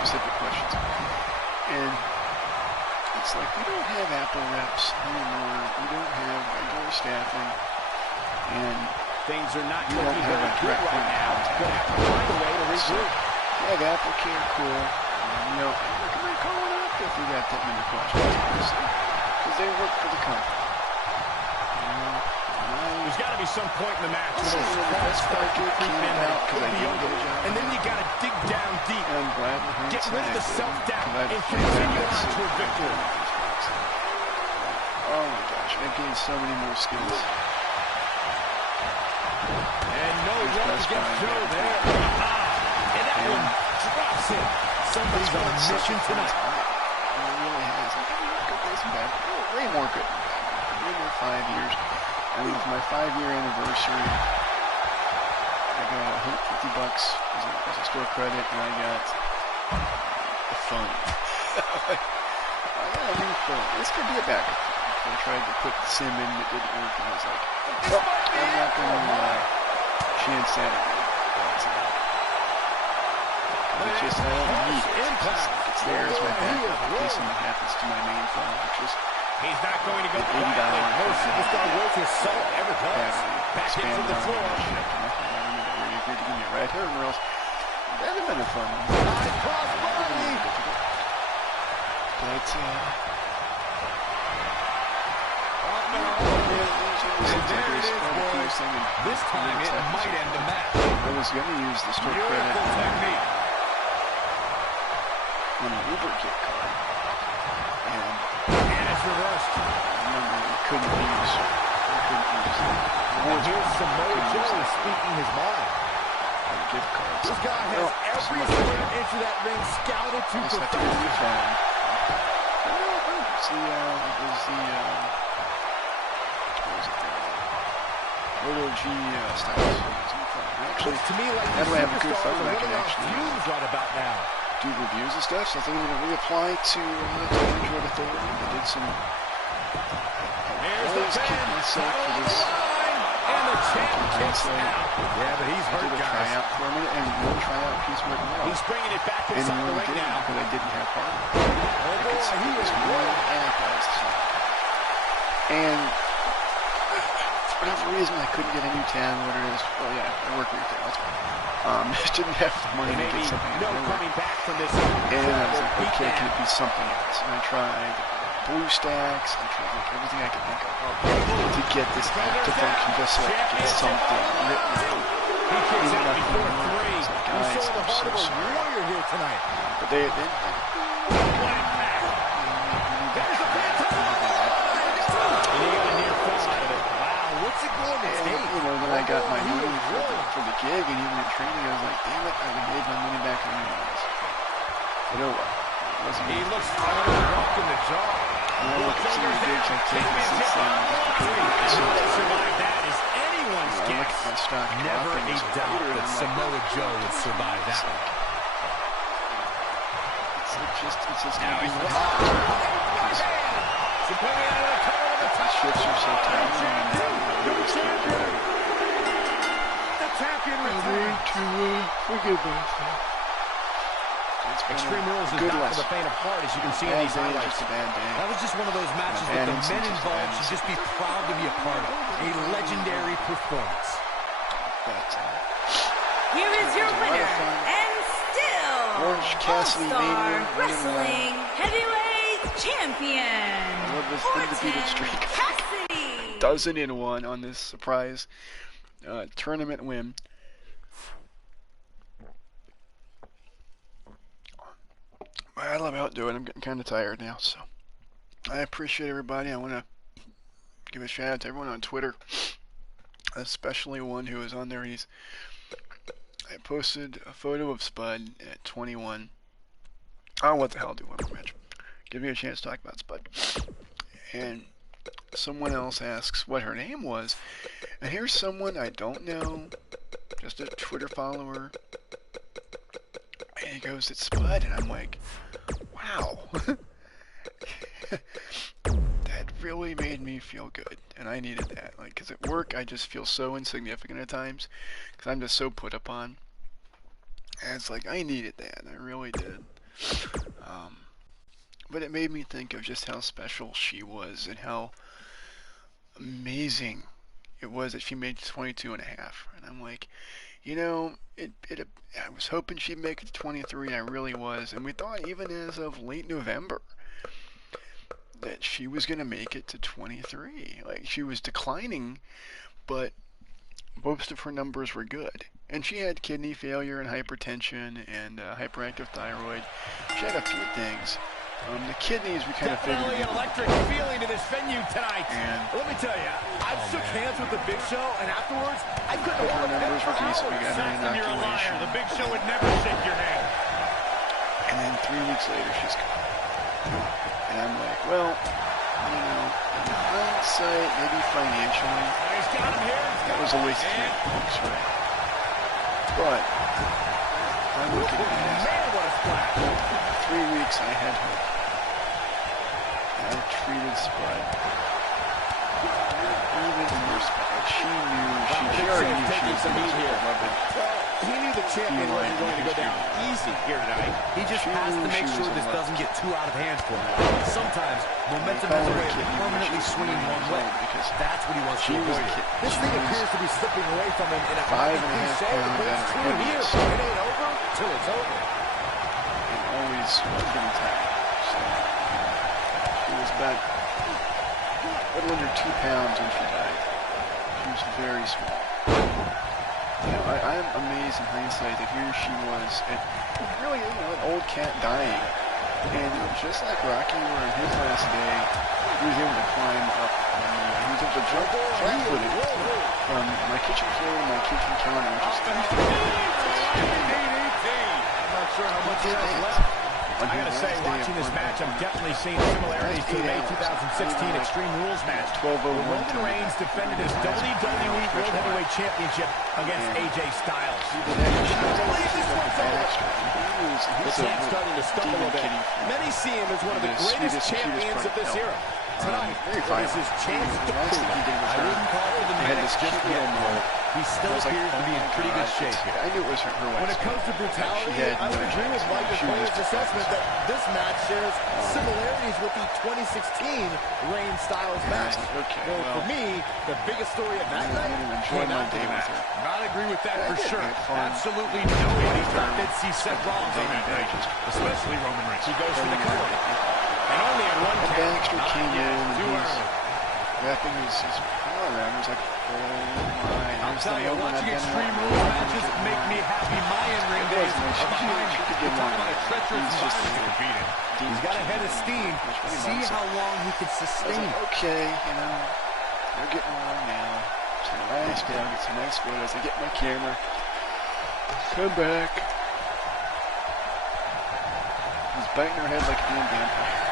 Specific questions. And it's like we don't have Apple reps anymore. We don't have regular staffing. And things are not looking very good right now. Going to have to find a way to regroup. You have Apple Care, cool. You know, I recommend calling up if you got that many questions. Because they work for the company. There's got to be some point in the match where those falls start to creep in and could be over. And then you got to dig down deep. Get rid of the self-doubt and continue on to a victory. Oh my gosh, I've gained so many more skills. And no run against Joe there. And that one drops him. Somebody's on a mission tonight. It really has. Good days and bad. Way more good than bad. Way more 5 years. I mean, for my 5-year anniversary, I got $150 as a store credit, and I got a phone. I got a new phone. This could be a backup. I tried to put the SIM in, it didn't work, and I was like, well, I'm not going to chance that again. But it's just, I don't need it. It's there as my backup in case something happens to my main phone, which is he's not going to go quietly. No superstar worth his salt ever does. Back into the floor. I agreed to give me a right here, or else that would have been a fun one. But, this time it might end the match. I was going to use the store credit on an Uber gift card. And it's reversed. Remember, you couldn't use Well, here's Samoa Joe speaking his mind. Gift cards. This guy has every square inch of that ring scouted to perfection. Moto G styles. Actually, to me, like that way I have a good phone I can actually right about now. Do reviews and stuff, so I think I'm going to reapply to Android Authority. I did some. There's the kick myself for this. And the champ kicks out. Yeah, but he's hurt, guys. Try out for a minute and really try out Peace Work well. He's bringing it back inside the ring now. Because I didn't have heart. Oh boy, he was really analyzed. And for whatever reason, I couldn't get a new tab. What it is? Oh yeah, I work retail. That's fine. Didn't have the money to get something. No coming back from this. And I was like, okay, can it be something else? And I tried BlueStacks. I tried like everything I could think of to get this app to function, just so I could get something written out. He kicks out before 3. We saw the heart of a warrior here tonight. But they when I got my money for the gig and even in training, I was like, damn it, I made my money back in minutes. But oh well. He looks rock in the jaw. I look at some of the gigs I've taken since then, just because I survive that is anyone's guess. Never a doubt that Samoa Joe would survive that. It's just now he's the ships are so tight. The champion returns. Forgive myself. Extreme Rules is not for the faint of heart, as you can see in these highlights. That was just one of those matches that the men involved should just be proud to be a part of. A legendary performance. Here is your winner, and still All-Star Wrestling Heavyweight Champion, Cassidy. Dozen in one on this surprise tournament win. I love outdoing. I'm getting kind of tired now, so I appreciate everybody. I want to give a shout out to everyone on Twitter, especially one who was on there. I posted a photo of Spud at 21. Oh, what the hell, do one more match. give me a chance to talk about Spud. And someone else asks what her name was, and here's someone I don't know, just a Twitter follower, and he goes, it's Spud, and I'm like, wow. That really made me feel good, and I needed that. Like, because at work I just feel so insignificant at times, because I'm just so put upon. And it's like, I needed that, I really did. But it made me think of just how special she was, and how amazing it was that she made 22 and a half. And I'm like, you know, I was hoping she'd make it to 23, I really was. And we thought even as of late November that she was going to make it to 23. Like, she was declining, but most of her numbers were good. And she had kidney failure and hypertension and hyperactive thyroid. She had a few things. The kidneys we kind of figured. Definitely an electric feeling to this venue tonight. And let me tell you, I've shook hands with the Big Show, and afterwards, I couldn't have walked numbers were decent. We got an You're a liar. inoculation. The Big Show would never shake your hand. And then 3 weeks later, she's gone. And I'm like, well, you know, in hindsight, maybe financially, He's got him here. that was a waste of 3 weeks, right? But I'm looking at it. Man, what a splash. 3 weeks, I had hope. And I treated Spud even more Spud. She knew, she already knew she was the most beloved. He knew the champion wasn't going to go down easy here tonight. He just has to make sure this doesn't get too out of hand for him. Sometimes momentum has a way of permanently swinging one way, because that's what he wants to avoid. This thing appears to be slipping away from him in a 5.5 pounds but it's true here. It ain't over till it's over. And always pretty tight. So she was about a little under 2 pounds when she died. She was very small. You know, I'm amazed in hindsight that here she was, and really, you know, an old cat dying. And just like Rocky, where in his last day, he was able to climb up, he was able to jump flat-footed from my kitchen floor to my kitchen counter, which is 3 feet. I'm not sure how much he has left. I gotta say, watching this match, I'm definitely seeing similarities to the May 2016 Extreme Rules match, where Roman Reigns defended his WWE World Heavyweight Championship against AJ Styles. The champ's starting to stumble a bit. Many see him as one of the greatest champions of this era. Tonight, it is his chance to prove it. I wouldn't call for the match just yet, but he still appears to be in pretty good shape here. I knew it was her When it comes to brutality, I would agree with Michael Cole's assessment that this match shares similarities with the 2016 Reigns Styles match. Though for me, the biggest story of that night came after the match. I'd agree with that for sure. Absolutely nobody thought they'd see Seth Rollins on that night, especially Roman Reigns. He goes for the cover. And only on one count. Baxter came in and he's wrapping his power around. He was like, oh my. I'll tell you, watching Extreme Rules matches make me happy. My in-ring days are behind me. You're talking about a treacherous environment to compete in. He's got a head of steam. See how long he can sustain. Okay, you know, they're getting along now. So nice, I'll get some nice photos. I get my camera. Come back. He's biting her head like a damn vampire.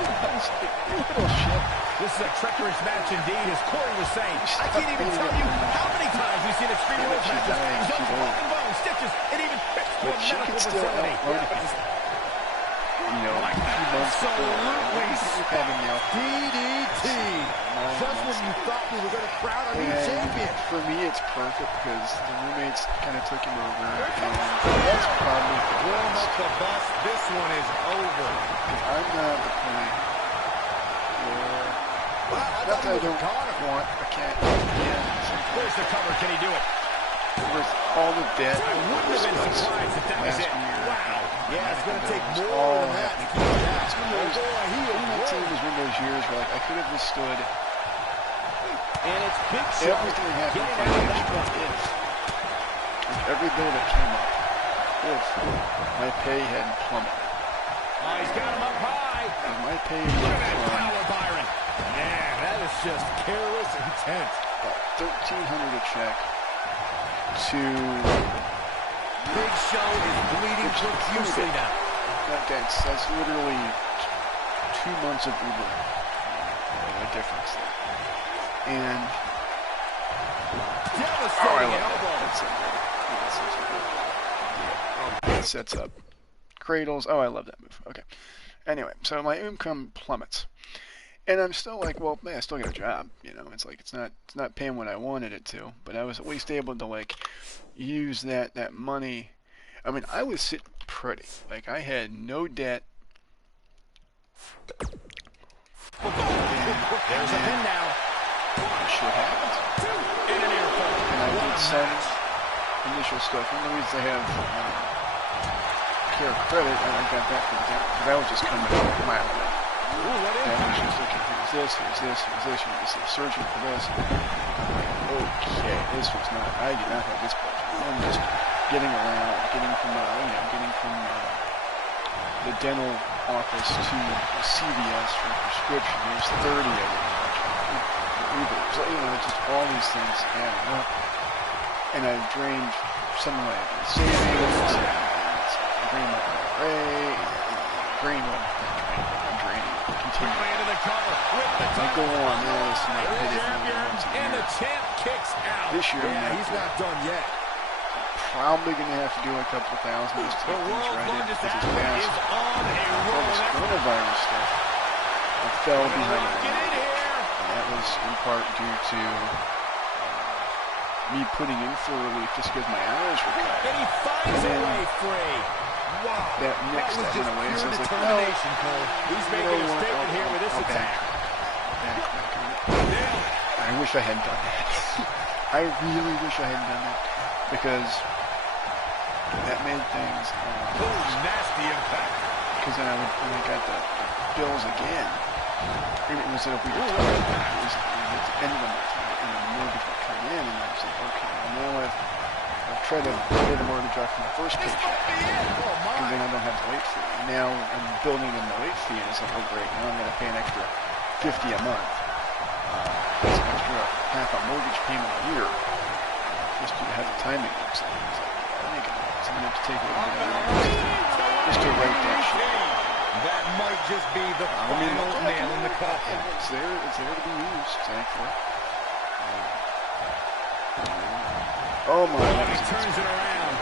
Little shit. This is a treacherous match indeed, as Corey was saying. I can't even tell you how many times we've seen Extreme Rules matches. He's on broken bones, stitches, and even fixed to a medical facility. You know, like a few months before, DDT. Just when you thought we were going to crown a new champion. For me, it's perfect because the roommates kind of took him over, and that's probably for warm up the bus. This one is over. I'm not at the point where, not that I don't want a cat. Where's the cover? Can he do it? With all the debt, I wouldn't have been surprised if that was it. Wow. Yeah, it's going to take more than that to keep it out. It's one of those, it was one of those years where like, I could have withstood and it's Big Show everything that happened if every bill that came up, if my pay hadn't plummeted. He's got him up high. If my pay Look at hadn't that power, Byron. Man, that is just careless intent. $1,300 a check to Big Show is bleeding profusely now. That's literally 2 months of Uber. A difference there. And I love that. It sets up cradles. Oh, I love that move. Okay. Anyway, so my income plummets. And I'm still like, well, man, I still got a job. You know, it's like it's not paying what I wanted it to, but I was at least able to like use that money. I mean, I was sitting pretty. Like I had no debt. There's a pin now. Shit happens. And I did some initial stuff. One of the reasons I have care credit, and I got that from down because I was just coming out a mile away. And I was just looking for here's this, you can see a surgeon for this. Okay, this was not, I did not have this budget. I'm just getting around, getting from the dental office to the CVS for a prescription. There's 30 of them. Uber, so, you know, just all these things adding up. And I've drained some of my savings, I drained my IRA, I'm draining, continuing. I go on this, and I hit it once a And the year. champ kicks out. This year, he's not done yet. probably going to have to do a couple thousand just to get things right because it's fast. All this coronavirus stuff, I fell behind the line. And that was in part due to me putting in for relief just because my hours were cut. And he finds a way free. Wow. That mixed that went away, so I was like, no, He's making a statement here with this attack. I wish I hadn't done that. I really wish I hadn't done that because that made things Nasty impact. because then when I got the bills again, it was that if we retired, it was at the end of the month, and the mortgage would come in, and I was like, okay, well now I've tried to pay the mortgage off from the first paycheck, because then I don't have the late fee. And now I'm building in the late fee, and it's like, oh great, now I'm going to pay an extra $50 a month. That's an extra half a mortgage payment a year, just to have the timing. It's like, I think so I'm going to have to take a little bit of money just to write that shit. That might just be the final nail in the coffin. It's there to be used, thankfully. Oh my God. He turns it around.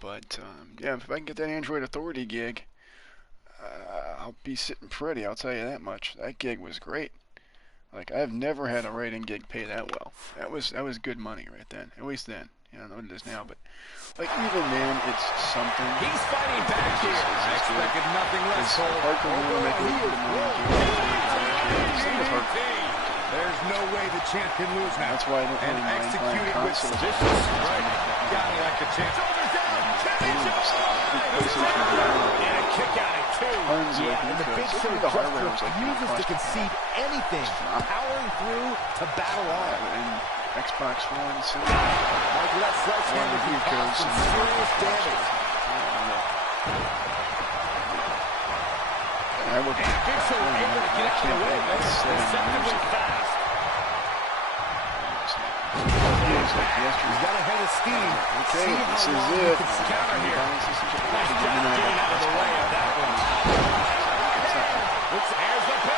But, yeah, if I can get that Android Authority gig, I'll be sitting pretty, I'll tell you that much. That gig was great. Like, I've never had a writing gig pay that well. That was good money right then, at least then. I don't know what it is now, but like even then, it's something. He's fighting back here. I expected nothing less. Hardcore will make a little bit of money. There's no way the champ can lose now. That's why I don't really mind executed with consoles. vicious strike. Gotta like the champ. And a kick out at two. And the big show just refuses to concede anything, powering through to battle on. And Xbox One, so Michael, that sledgehammer can cause some serious damage. I work at Big Show able to get out of the way. Deceptively fast. He's like yesterday. He's got a head of steam. Okay, this is it. Counter here. Nice job getting out of the way of that one.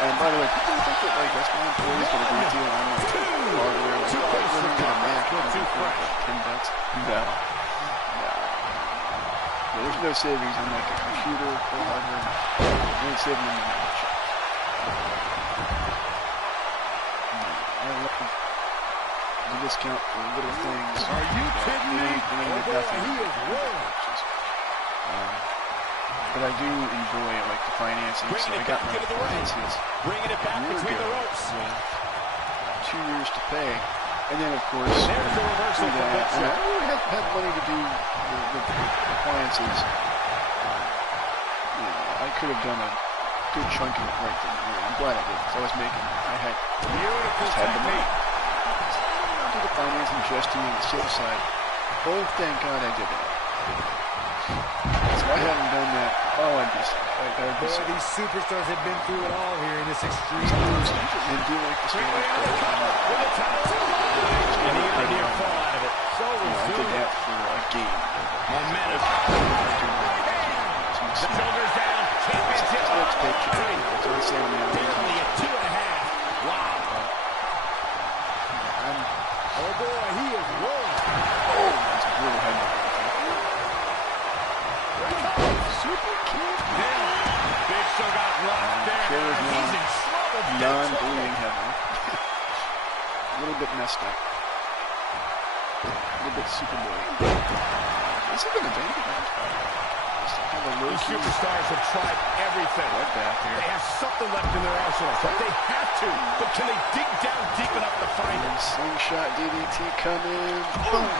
And by the way, people think that like that's my employees get a great deal on like hardware, like we're gonna get a Mac for $10. No. There's no savings on like a computer or hardware. There's no saving on the Mac. I love the discount for little things. Are you kidding me? He is rolling. But I do enjoy like the financing, so I got my finances Bringing it back between the ropes. with 2 years to pay, and then of course There's the reversal from Big Show. I really had money to do the appliances. I could have done a good chunk of it right then. I'm glad I did, because I had Beautiful just had the money. technique. I did the financing just to the sales side. Oh, thank God I did that. So I hadn't done that. Oh, I'd be sick. These superstars have been through it all here in this extreme. And do like the story. And he got a near fall out of it. So I did that for a game. momentum. The shoulders down. Championship. say on the other barely at 2.5. Wow. Oh boy, he is rolling. Oh, that's a brutal headbutt. Super kick. Big Show got locked there. He's in trouble. Non-bleeding headbutt. A little bit messed up. A little bit super bloody. This has been a baby match. These superstars have tried everything. They have something left in their arsenal. They have to, but can they dig down deep enough to find it? Slingshot DDT coming. Boom.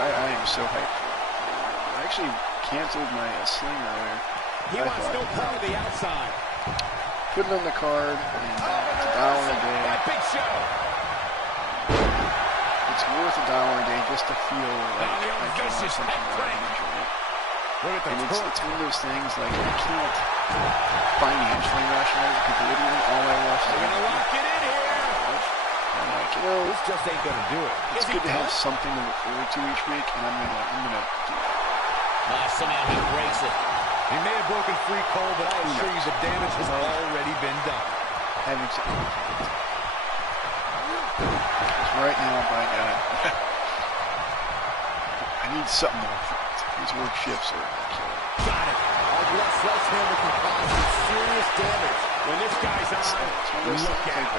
I am so hyped. I actually canceled my sling earlier. He wants no part of the outside. Put it on the card, and it's $1 a day. Big Show. It's worth $1 a day just to feel like I can watch something that I can enjoy. Look at the And it's one of those things, like, I can't financially rationalize it completely. All I watch is... They're going to lock it in here. I'm like, you know... This just ain't going to do it. It's good to have something to look forward to each week, and I'm gonna do that. Somehow he breaks it. He may have broken free, Cole, but I assure you the damage has already been done. Having something. Because right now, by God, I need something more. These work shifts are killer. Got it. Our blood sledgehammer can cause some serious damage. When this guy's on, look out.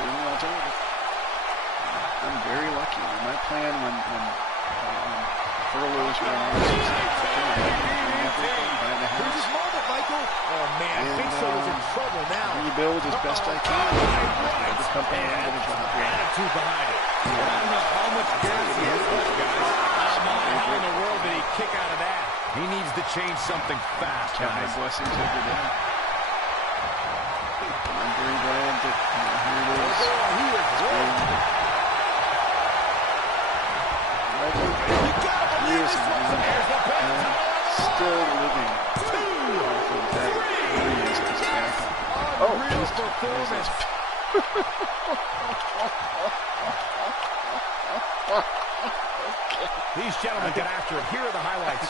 I'm very lucky. My plan when furloughs were on, Here's his moment, Michael. Oh, man, Big Show is in trouble now. Rebuild as best I can. The company attitude behind it. I don't know how much gas he has left, guys. How in the world did he kick out of that? He needs to change something fast, Count my blessings every day. I'm very glad that here it is. He is rolling. Years ago, still living off of that breeze as a backup. Oh, real performance. These gentlemen get after it. Here are the highlights.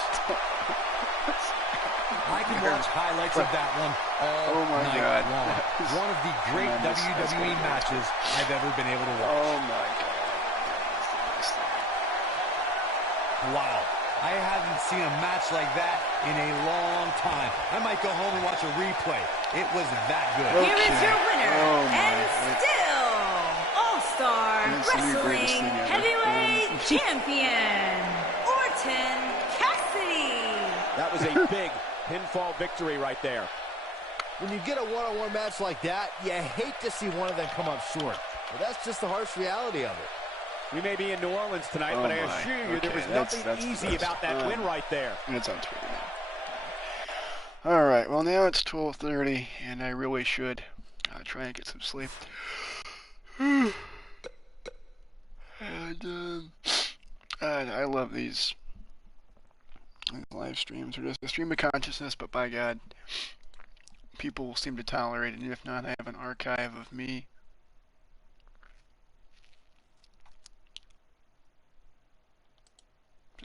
I can watch highlights of that one all night long. One of the great WWE matches I've ever been able to watch. Oh my God. Wow. I haven't seen a match like that in a long time. I might go home and watch a replay. It was that good. Here is your winner, and still All-Star Wrestling Heavyweight Champion, Orton Cassidy. That was a big pinfall victory right there. When you get a one-on-one match like that, you hate to see one of them come up short. But that's just the harsh reality of it. We may be in New Orleans tonight, but I assure you there was nothing easy about that win right there. And it's on Twitter now. All right, well now it's 12:30, and I really should try and get some sleep. And I love these live streams. They're just a stream of consciousness, but by God, people seem to tolerate it. And if not, I have an archive of me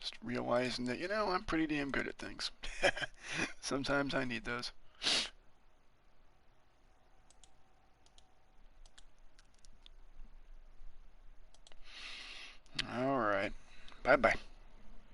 just realizing that, I'm pretty damn good at things. Sometimes I need those. All right. Bye-bye.